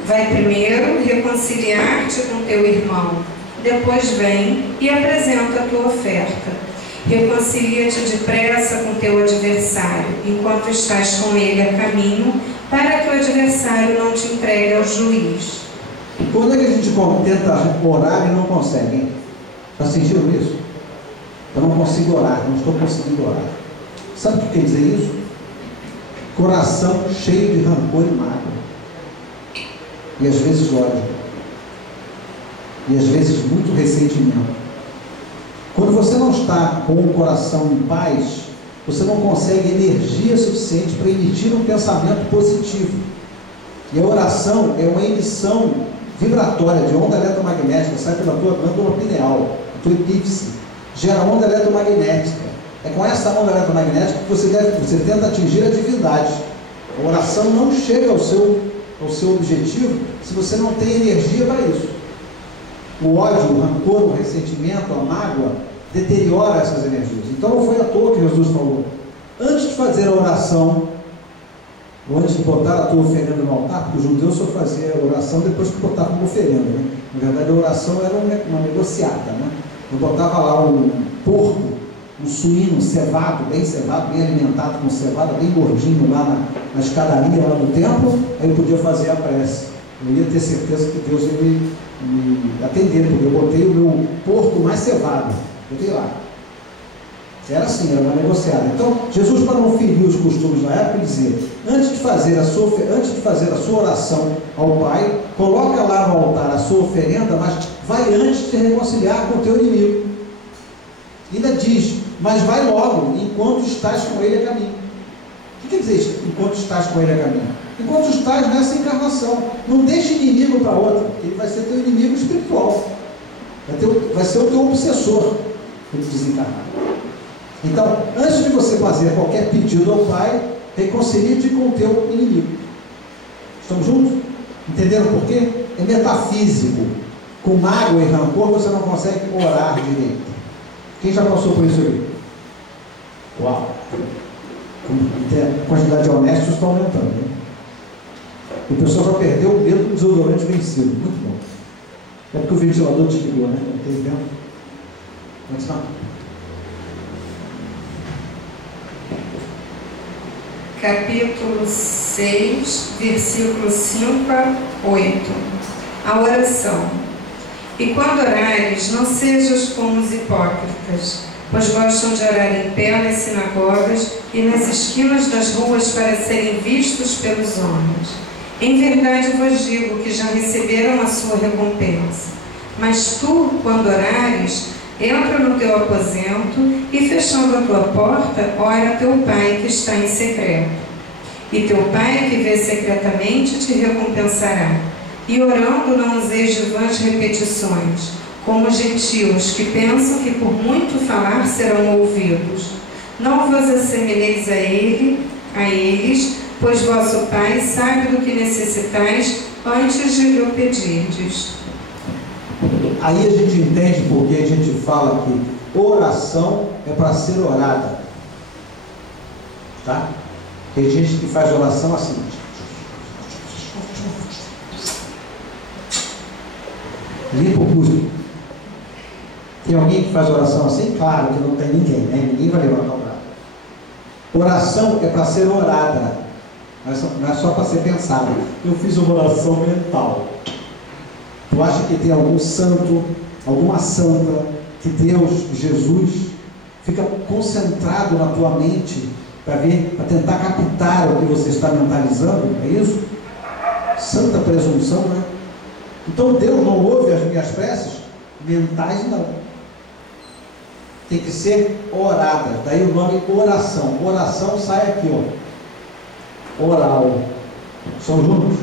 Vai primeiro reconciliar-te com teu irmão, depois vem e apresenta a tua oferta. Reconcilia-te depressa com teu adversário, enquanto estás com ele a caminho, para que o adversário não te entregue ao juiz. Quando é que a gente tenta orar e não consegue, hein? Já sentiram isso? Eu não consigo orar, não estou conseguindo orar. Sabe o que quer dizer isso? Coração cheio de rancor e mágoa. E às vezes ódio. E às vezes muito ressentimento. Quando você não está com o coração em paz, você não consegue energia suficiente para emitir um pensamento positivo. E a oração é uma emissão vibratória de onda eletromagnética, sai pela tua glândula pineal, a tua epífise, gera onda eletromagnética. É com essa onda eletromagnética que você tenta atingir a divindade. A oração não chega ao seu objetivo se você não tem energia para isso. O ódio, o rancor, o ressentimento, a mágoa deteriora essas energias. Então não foi à toa que Jesus falou: antes de fazer a oração, ou antes de botar a tua oferenda no altar, porque os judeus só faziam a oração depois que botavam como oferenda, né? Na verdade, a oração era uma negociata, né? Eu botava lá um porco, um suíno cevado, bem alimentado com cevada, bem gordinho lá na escadaria lá do templo, aí eu podia fazer a prece. Eu ia ter certeza que Deus ia me atender, porque eu botei o meu porco mais cevado, botei lá. Era assim, era uma negociada. Então, Jesus, para não ferir os costumes da época, dizia: antes de fazer a sua oração ao Pai, coloca lá no altar a sua oferenda, mas vai antes te reconciliar com o teu inimigo. Ainda diz: mas vai logo, enquanto estás com ele a caminho. O que quer dizer isso, enquanto estás com ele a caminho? Enquanto estás nessa encarnação. Não deixe inimigo para outra, ele vai ser teu inimigo espiritual. Vai ser o teu obsessor quando desencarnar. Então, antes de você fazer qualquer pedido ao Pai, reconcilie-te com o teu inimigo. Estamos juntos? Entenderam por quê? É metafísico. Com mágoa e rancor você não consegue orar direito. Quem já passou por isso aí? Uau! A quantidade de honestos está aumentando, né? O pessoal já perdeu o medo do desodorante vencido. Muito bom. É porque o ventilador desligou, né? Não tem vento. Vamos lá. Capítulo 6, versículos 5 a 8. A oração. E quando orares, não sejas como os hipócritas, pois gostam de orar em pé nas sinagogas e nas esquinas das ruas para serem vistos pelos homens. Em verdade vos digo que já receberam a sua recompensa. Mas tu, quando orares, entra no teu aposento e, fechando a tua porta, ora a teu Pai que está em secreto. E teu Pai que vê secretamente te recompensará. E orando não useis de vãs repetições, como os gentios que pensam que por muito falar serão ouvidos. Não vos assemelheis a eles, pois vosso Pai sabe do que necessitais antes de lhe pedirdes. Aí a gente entende porque a gente fala que oração é para ser orada. Tá? Tem gente que faz oração assim. Limpa o público. Tem alguém que faz oração assim? Claro que não tem ninguém, né? Ninguém vai levantar o braço. Oração é para ser orada, não é só para ser pensada. Eu fiz uma oração mental. Tu acha que tem algum santo, alguma santa, que Deus, Jesus, fica concentrado na tua mente para tentar captar o que você está mentalizando? É isso? Santa presunção, né? Então Deus não ouve as minhas preces mentais, não. Tem que ser orada. Daí o nome oração. Oração sai aqui, ó. Oral. São juntos?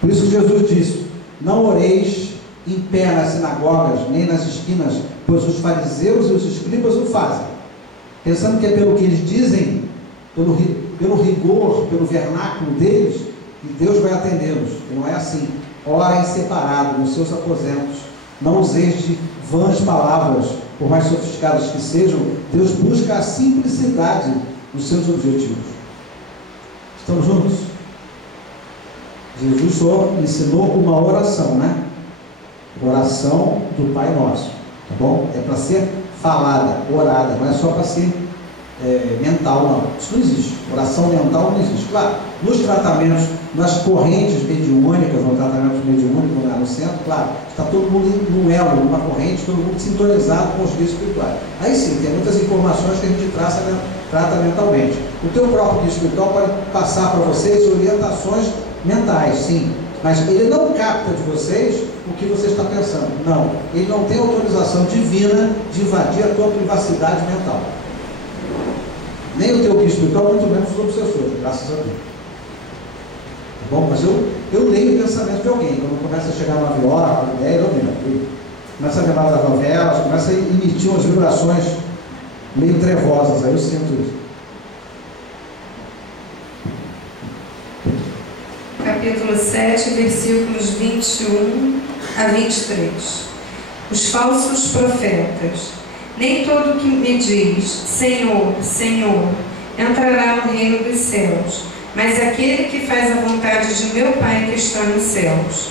Por isso que Jesus disse: não oreis em pé nas sinagogas, nem nas esquinas, pois os fariseus e os escribas o fazem, pensando que é pelo que eles dizem, pelo rigor, pelo vernáculo deles, que Deus vai atendê-los. E não é assim. Ora em separado, nos seus aposentos. Não useis de vãs palavras, por mais sofisticadas que sejam. Deus busca a simplicidade nos seus objetivos. Estamos juntos? Jesus só ensinou uma oração, né? Oração do Pai Nosso, tá bom? É para ser falada, orada, não é só para ser mental, não. Isso não existe. Oração mental não existe. Claro, nos tratamentos, nas correntes mediúnicas, no tratamento mediúnico lá no centro, claro, está todo mundo num elo, numa corrente, todo mundo sintonizado com os guias espirituais. Aí sim, tem muitas informações que a gente trata mentalmente. O teu próprio guia espiritual pode passar para vocês orientações mentais, sim, mas ele não capta de vocês o que você está pensando. Não, ele não tem autorização divina de invadir a tua privacidade mental. Nem o teu guia espiritual, muito menos os obsessores, graças a Deus. Tá bom? Mas eu leio o pensamento de alguém. Quando começa a chegar 9 horas, 10, eu leio. Começa a lembrar das novelas, começa a emitir umas vibrações meio trevosas. Aí eu sinto isso. Capítulo 7, versículos 21 a 23. Os falsos profetas. Nem todo que me diz, Senhor, Senhor, entrará no reino dos céus, mas aquele que faz a vontade de meu Pai que está nos céus.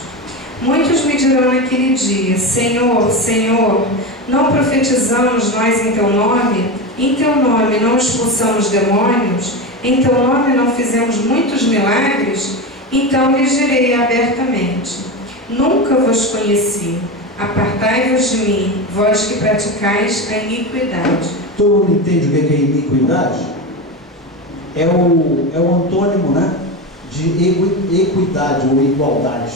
Muitos me dirão naquele dia, Senhor, Senhor, não profetizamos nós em teu nome? Em teu nome não expulsamos demônios? Em teu nome não fizemos muitos milagres? Então lhes direi abertamente, nunca vos conheci. Apartai-vos de mim, vós que praticais a iniquidade. Todo mundo entende o que é iniquidade? É o antônimo, né, de equidade ou igualdade.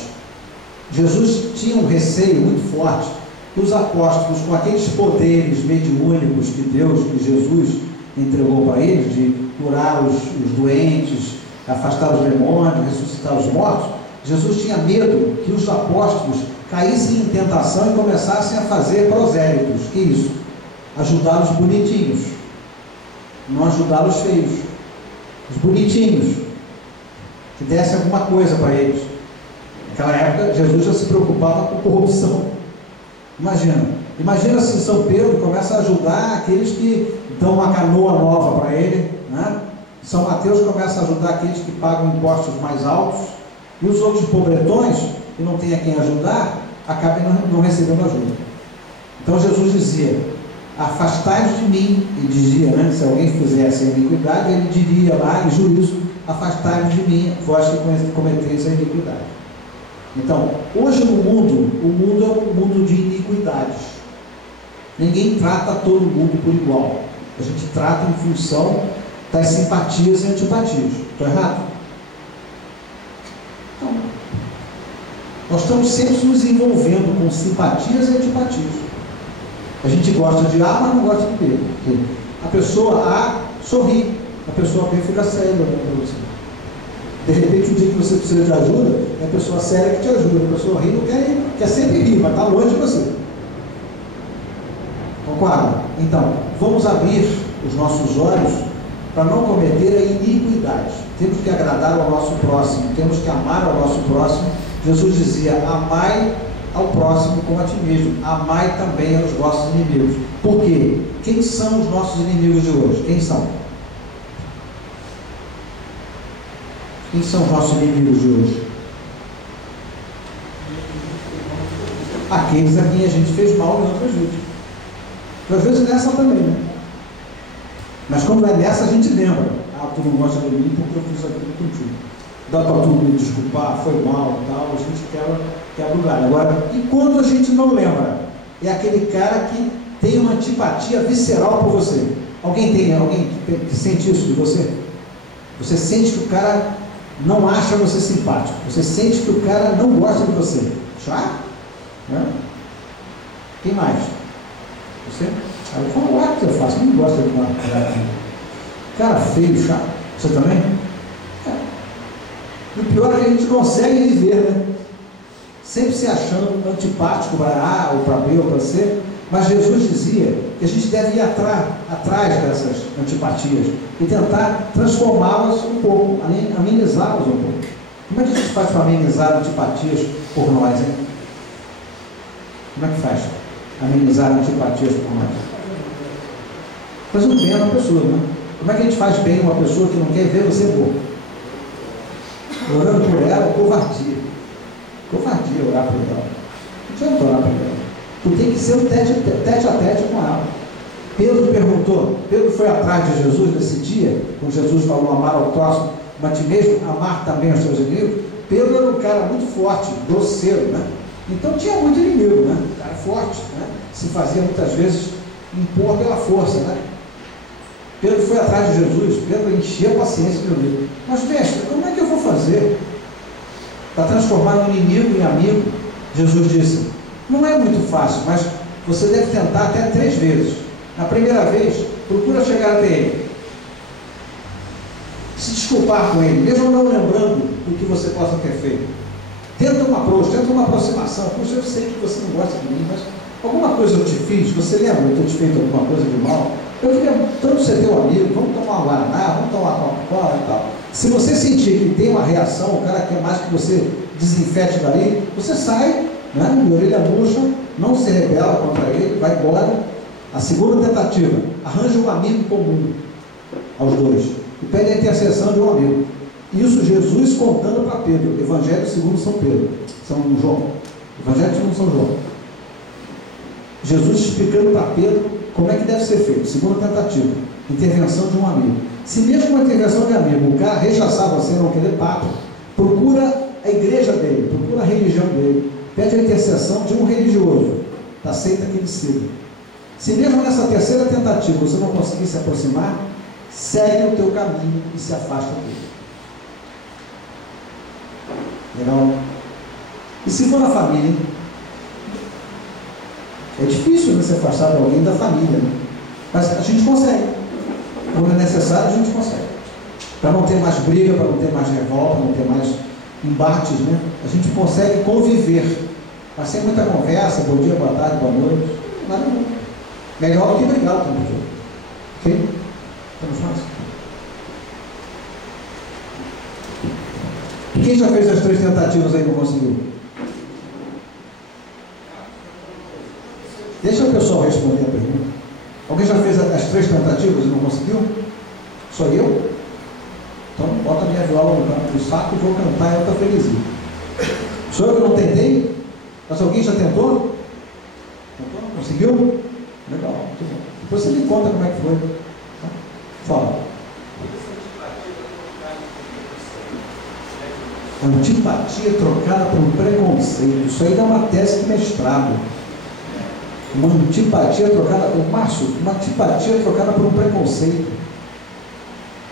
Jesus tinha um receio muito forte que os apóstolos, com aqueles poderes mediúnicos que Jesus entregou para eles, de curar os doentes, afastar os demônios, ressuscitar os mortos, Jesus tinha medo que os apóstolos caíssem em tentação e começassem a fazer prosélitos. Que isso? Ajudar os bonitinhos, não ajudar os feios. Os bonitinhos, que desse alguma coisa para eles. Naquela época, Jesus já se preocupava com corrupção. Imagina se São Pedro começa a ajudar aqueles que dão uma canoa nova para ele, né? São Mateus começa a ajudar aqueles que pagam impostos mais altos, e os outros pobretões, que não tem a quem ajudar, acabem não recebendo ajuda. Então Jesus dizia, afastai-vos de mim, e dizia, né, se alguém fizesse a iniquidade, ele diria lá em juízo, afastai-vos de mim, vós que cometeis a iniquidade. Então, hoje no mundo, o mundo é um mundo de iniquidades. Ninguém trata todo mundo por igual. A gente trata em função das simpatias e antipatias. Estou errado? Então, nós estamos sempre nos envolvendo com simpatias e antipatias. A gente gosta de A, mas não gosta de B. Porque a pessoa A sorri, a pessoa B fica séria. De repente, um dia que você precisa de ajuda, é a pessoa séria que te ajuda. A pessoa ri não quer sempre rir, mas está longe de você. Concorda? Então, vamos abrir os nossos olhos para não cometer a iniquidade. Temos que agradar ao nosso próximo, temos que amar ao nosso próximo. Jesus dizia, amai ao próximo como a ti mesmo, amai também aos vossos inimigos. Por quê? Quem são os nossos inimigos de hoje? Quem são? Quem são os nossos inimigos de hoje? Aqueles a quem a gente fez mal em outras vidas. Às vezes nessa também, né? Mas quando é nessa a gente lembra. Ah, tu não gosta de mim porque eu fiz aquilo contigo. Dá para tu me desculpar, foi mal e tal, a gente quebra o galho. Agora, e quando a gente não lembra? É aquele cara que tem uma antipatia visceral por você. Alguém que sente isso de você? Você sente que o cara não acha você simpático. Você sente que o cara não gosta de você. Chato? Né? Quem mais? Você? Aí eu falo, o que eu faço? Não gosta de uma cara feio, chato. Você também? E o pior é que a gente consegue viver, né? Sempre se achando antipático para A, ou para B, ou para C. Mas Jesus dizia que a gente deve ir atrás dessas antipatias e tentar transformá-las um pouco, amenizá-las um pouco. Como é que a gente faz para amenizar antipatias por nós, hein? Como é que faz? Amenizar antipatias por nós? Faz um bem a uma pessoa, né? Como é que a gente faz bem a uma pessoa que não quer ver você morto? Orando por ela, covardia. Covardia orar por ela. Não adianta orar por ela. Tu tem que ser um tete a tete com ela. Pedro perguntou, Pedro foi atrás de Jesus nesse dia, quando Jesus falou amar ao próximo, mas a ti mesmo, amar também aos seus inimigos. Pedro era um cara muito forte, grosseiro, né? Então tinha muito inimigo, né? Um cara forte, né? Se fazia muitas vezes impor pela força, né? Pedro foi atrás de Jesus, Pedro enchia a paciência de Jesus. Mas mestre, como é que eu vou fazer para transformar um inimigo em amigo? Jesus disse, não é muito fácil, mas você deve tentar até 3 vezes. Na primeira vez, procura chegar até ele, se desculpar com ele, mesmo não lembrando do que você possa ter feito. Tenta um approach, tenta uma aproximação. Poxa, eu sei que você não gosta de mim, mas alguma coisa eu te fiz, você lembra de eu ter te feito alguma coisa de mal? Eu queria tanto ser teu amigo, vamos tomar uma Guaraná, vamos tomar uma Coca-Cola e tal. Se você sentir que tem uma reação, o cara quer mais que você desinfete dali, você sai, né, de orelha murcha, não se rebela contra ele, vai embora. A segunda tentativa, arranja um amigo comum aos dois e pede a intercessão de um amigo. Isso Jesus contando para Pedro, Evangelho segundo São Pedro, São João, Evangelho segundo São João. Jesus explicando para Pedro como é que deve ser feito. Segunda tentativa, intervenção de um amigo. Se mesmo com a intervenção de amigo o cara rechaçar você, não querer papo, procura a igreja dele, procura a religião dele, pede a intercessão de um religioso da seita que ele siga. Se mesmo nessa terceira tentativa você não conseguir se aproximar, segue o teu caminho e se afasta dele. Legal? E se for na família, é difícil, né, se afastar de alguém da família, né? Mas a gente consegue. Quando é necessário, a gente consegue. Para não ter mais briga, para não ter mais revolta, não ter mais embates, né? A gente consegue conviver, mas sem muita conversa, bom dia, boa tarde, boa noite, nada não. Melhor do que brigar o tempo todo. Ok? Estamos mais? Quem já fez as 3 tentativas aí e não conseguiu? Deixa o pessoal responder a pergunta. Alguém já fez as 3 tentativas e não conseguiu? Só eu? Então bota a minha viola no saco e vou cantar e eu estou felizinho. Sou eu que não tentei? Mas alguém já tentou? Tentou? Conseguiu? Legal, muito bom. Depois você me conta como é que foi. Fala. Antipatia trocada por um preconceito. Isso aí dá uma tese de mestrado. Uma antipatia trocada por Márcio, uma antipatia trocada por um preconceito.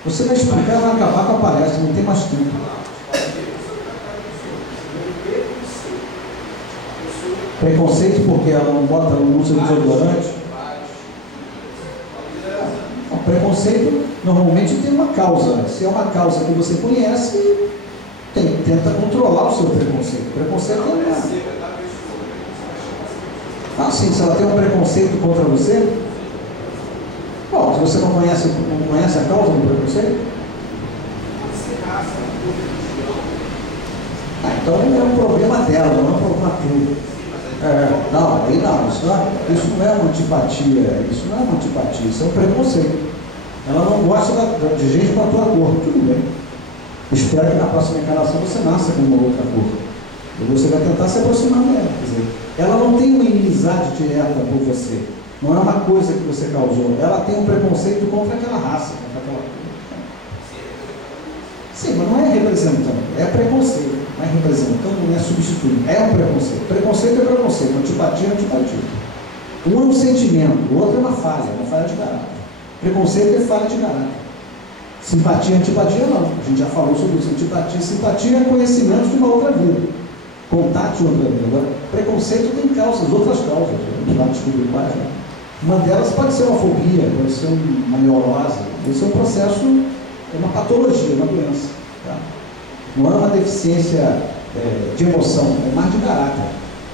Você vai explicar, vai acabar com a palestra, não tem mais tempo. Preconceito porque ela não bota, não usa desodorante. O preconceito normalmente tem uma causa. Se é uma causa que você conhece, tenta controlar o seu preconceito. Preconceito é uma... Ah, sim, se ela tem um preconceito contra você, bom, se você não conhece a causa do preconceito, então é um problema dela, não é um problema teu. Não, aí não, isso não é uma antipatia, isso não é uma antipatia, isso é um preconceito. Ela não gosta de gente com a tua cor, tudo bem. Espero que na próxima encarnação você nasça com uma outra cor. E você vai tentar se aproximar dela. Quer dizer, ela não tem uma inimizade direta por você. Não é uma coisa que você causou. Ela tem um preconceito contra aquela raça, contra aquela cor. Sim, mas não é representando, é preconceito. Não é representando, não é substituindo. É um preconceito. Preconceito é preconceito, antipatia é antipatia. Um é um sentimento, o outro é uma falha de caráter. Preconceito é falha de caráter. Simpatia e antipatia não. A gente já falou sobre isso. Antipatia e simpatia é conhecimento de uma outra vida. Contato de outra vida. Agora, preconceito tem causas, outras causas. A gente vai descobrir quais. Né? Uma delas pode ser uma fobia, pode ser uma neurose. Isso é um processo, é uma patologia, uma doença. Tá? Não é uma deficiência de emoção, é mais de caráter.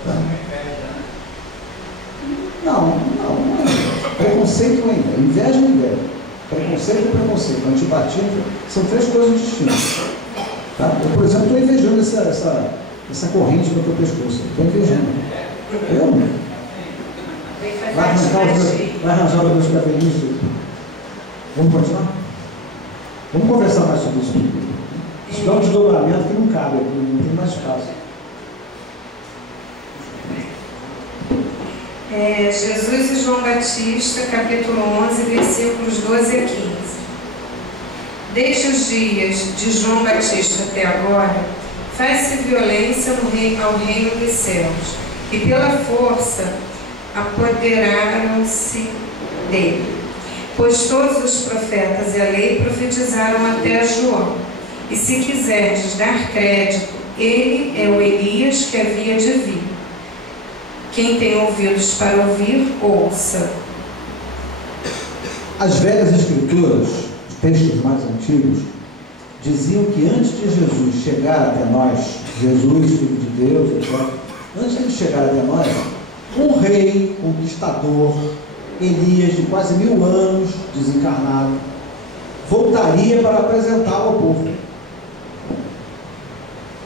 Tá? Não é. Preconceito não é inveja. Inveja é inveja. Preconceito é preconceito. Antipatia são 3 coisas distintas. Tá? Eu, por exemplo, estou invejando essa corrente no teu pescoço. Estou invejando. Eu não. Vai arranjar os meus cabelinhos. Vamos continuar? Vamos conversar mais sobre isso. Isso dá um desdobramento que não cabe aqui, não tem mais espaço. Jesus e João Batista, capítulo 11, versículos 12 a 15. Desde os dias de João Batista até agora, faz-se violência ao reino dos céus, e pela força apoderaram-se dele. Pois todos os profetas e a lei profetizaram até João. E se quiserdes dar crédito, ele é o Elias que havia de vir. Quem tem ouvidos para ouvir, ouça. As velhas escrituras, os textos mais antigos, diziam que antes de Jesus chegar até nós, Jesus, Filho de Deus, etc., antes de ele chegar até nós, um rei conquistador, Elias, de quase 1000 anos, desencarnado, voltaria para apresentá-lo ao povo.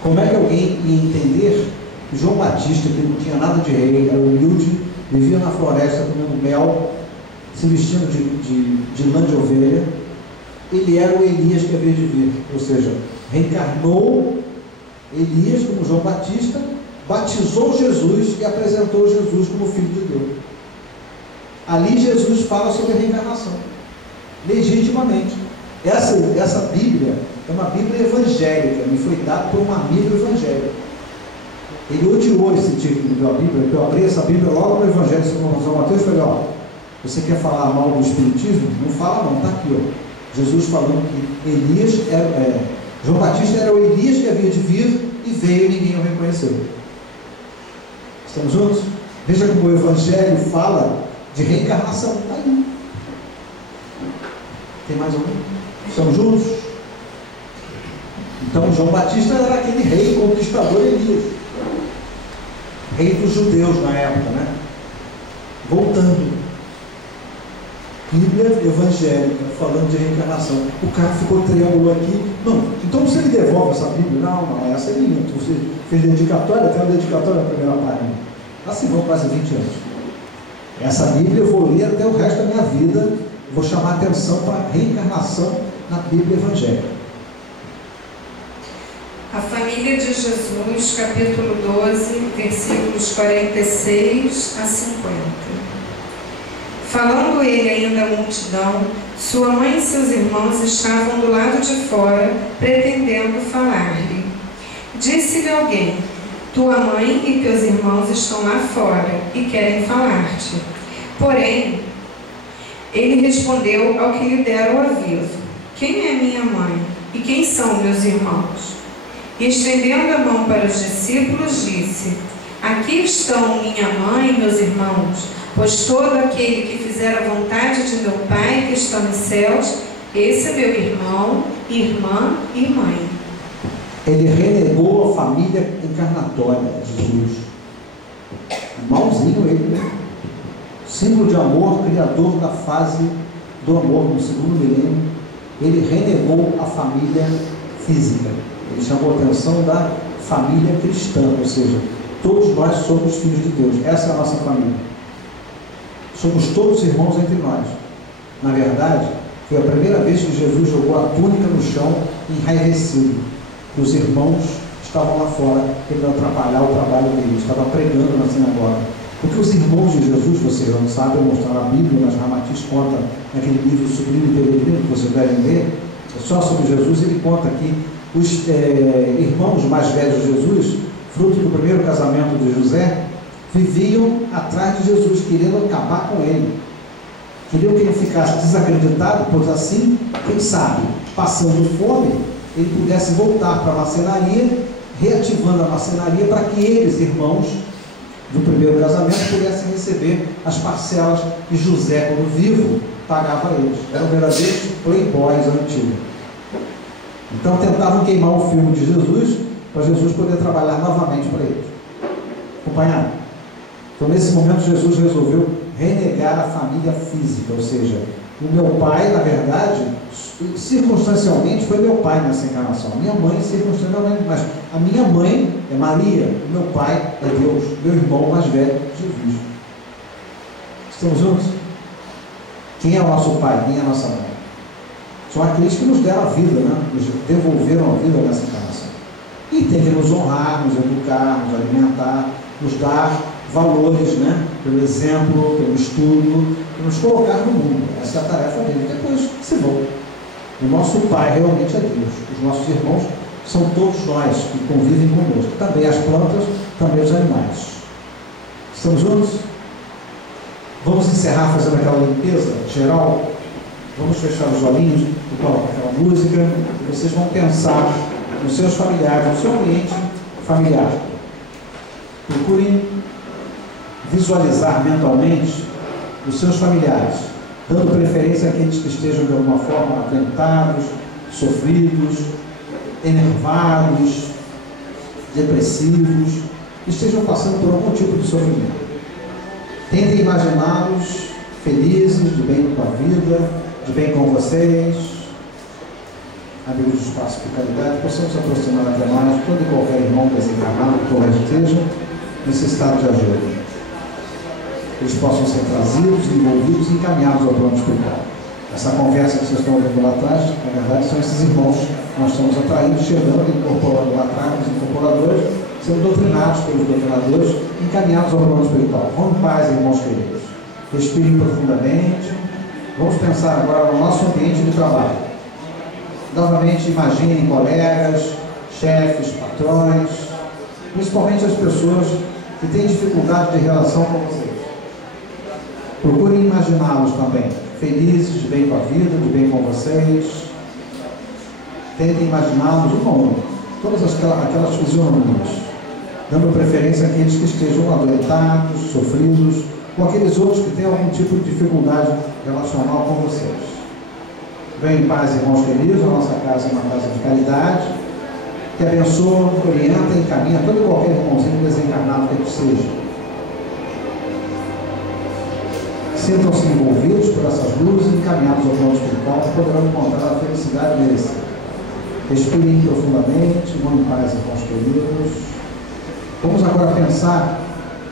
Como é que alguém ia entender que João Batista, que não tinha nada de rei, era humilde, vivia na floresta comendo mel, se vestindo de lã de ovelha, ele era o Elias que havia de vir, ou seja, reencarnou Elias como João Batista, batizou Jesus e apresentou Jesus como Filho de Deus. Ali Jesus fala sobre a reencarnação, legitimamente. Essa Bíblia é uma Bíblia evangélica, me foi dada por um amigo evangélico. Ele odiou esse título da Bíblia, porque eu abri essa Bíblia logo no Evangelho segundo São Mateus e falei, ó, você quer falar mal do Espiritismo? Não fala não, está aqui, ó. Jesus falando que Elias João Batista era o Elias que havia de vir e veio e ninguém o reconheceu. Estamos juntos? Veja como o Evangelho fala de reencarnação. Está aí. Tem mais algum? Estamos juntos? Então João Batista era aquele rei conquistador Elias, rei dos judeus na época, né? Voltando, Bíblia evangélica falando de reencarnação. O cara ficou triângulo aqui. Não, então você me devolve essa Bíblia? Não, essa é minha. Você fez dedicatória, tem uma dedicatória na primeira página. Assim vão quase 20 anos. Essa Bíblia eu vou ler até o resto da minha vida. Vou chamar atenção para a reencarnação na Bíblia evangélica. A família de Jesus, capítulo 12, versículos 46 a 50. Falando ele ainda à multidão, sua mãe e seus irmãos estavam do lado de fora, pretendendo falar-lhe. Disse-lhe alguém, tua mãe e teus irmãos estão lá fora e querem falar-te. Porém, ele respondeu ao que lhe deram o aviso, quem é minha mãe e quem são meus irmãos? E estendendo a mão para os discípulos, disse, aqui estão minha mãe e meus irmãos, pois todo aquele que fizer a vontade de meu Pai que está nos céus, esse é meu irmão, irmã e mãe. Ele renegou a família encarnatória de Jesus. Malzinho ele, né? Símbolo de amor, criador da fase do amor no segundo milênio. Ele renegou a família física. Ele chamou a atenção da família cristã, ou seja, todos nós somos filhos de Deus. Essa é a nossa família. Somos todos irmãos entre nós. Na verdade, foi a primeira vez que Jesus jogou a túnica no chão, enraivecido. E os irmãos estavam lá fora, querendo atrapalhar o trabalho dele. Estavam pregando na sinagoga. Porque os irmãos de Jesus, vocês não sabem, mostrar a Bíblia, mas Ramatiz conta naquele livro Sublime e Peregrino, que vocês devem ler, só sobre Jesus, ele conta que os irmãos mais velhos de Jesus, fruto do primeiro casamento de José, viviam atrás de Jesus, querendo acabar com ele. Queriam que ele ficasse desacreditado, pois assim, quem sabe, passando fome, ele pudesse voltar para a marcenaria, reativando a marcenaria para que eles, irmãos do primeiro casamento, pudessem receber as parcelas que José, quando vivo, pagava a eles. Eram verdadeiros playboys antigos. Então tentavam queimar o filme de Jesus, para Jesus poder trabalhar novamente para eles. Acompanhado? Então nesse momento Jesus resolveu renegar a família física, ou seja, o meu pai, na verdade, circunstancialmente foi meu pai nessa encarnação. A minha mãe, circunstancialmente, mas a minha mãe é Maria, o meu pai é Deus, meu irmão mais velho, Jesus. Estamos juntos? Quem é o nosso pai? Quem é a nossa mãe? São aqueles que nos deram a vida, né? Nos devolveram a vida nessa encarnação. E tem que nos honrar, nos educar, nos alimentar. nos dar valores, né? Pelo exemplo, pelo estudo, para nos colocar no mundo. Essa é a tarefa dele. Depois se vão. O nosso Pai realmente é Deus. Os nossos irmãos são todos nós que convivem conosco. Também as plantas, também os animais. Estamos juntos? Vamos encerrar fazendo aquela limpeza geral. Vamos fechar os olhinhos e colocar aquela música. E vocês vão pensar nos seus familiares, no seu ambiente familiar. Procurem visualizar mentalmente os seus familiares, dando preferência àqueles que estejam de alguma forma atentados, sofridos, enervados, depressivos, que estejam passando por algum tipo de sofrimento. Tentem imaginá-los felizes, de bem com a vida, de bem com vocês. Abrimos o espaço por caridade, possamos aproximar até mais todo e qualquer irmão desencarnado, que por esteja necessitado de ajuda. Eles possam ser trazidos, envolvidos e encaminhados ao plano espiritual. Essa conversa que vocês estão ouvindo lá atrás, na verdade, são esses irmãos que nós estamos atraindo, chegando, incorporando lá atrás, os incorporadores, sendo doutrinados pelos doutrinadores, encaminhados ao plano espiritual. Vamos em paz, irmãos queridos. Respirem profundamente. Vamos pensar agora no nosso ambiente de trabalho. Novamente, imaginem colegas, chefes, patrões, principalmente as pessoas que têm dificuldade de relação com vocês. Procurem imaginá-los também, felizes, de bem com a vida, de bem com vocês. Tentem imaginá-los um a um, todas aquelas fisionomias, dando preferência àqueles que estejam adoentados, sofridos, ou aqueles outros que têm algum tipo de dificuldade relacional com vocês. Venham em paz, irmãos queridos, a nossa casa é uma casa de caridade, que abençoa, orienta e encaminha todo e qualquer irmãozinho desencarnado que seja. Sintam-se envolvidos por essas luzes e encaminhados ao plano espiritual, que poderão encontrar a felicidade merecida. Respirem profundamente, vão em paz, irmãos queridos. Vamos agora pensar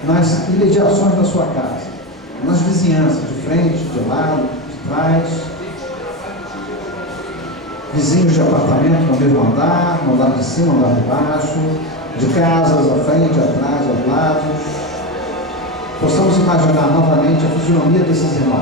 nas imediações da sua casa, nas vizinhanças, de frente, de lado, de trás, vizinhos de apartamento no mesmo andar, no andar de cima, no andar de baixo, de casas à frente, atrás, aos lados. Possamos imaginar novamente a fisionomia desses irmãos.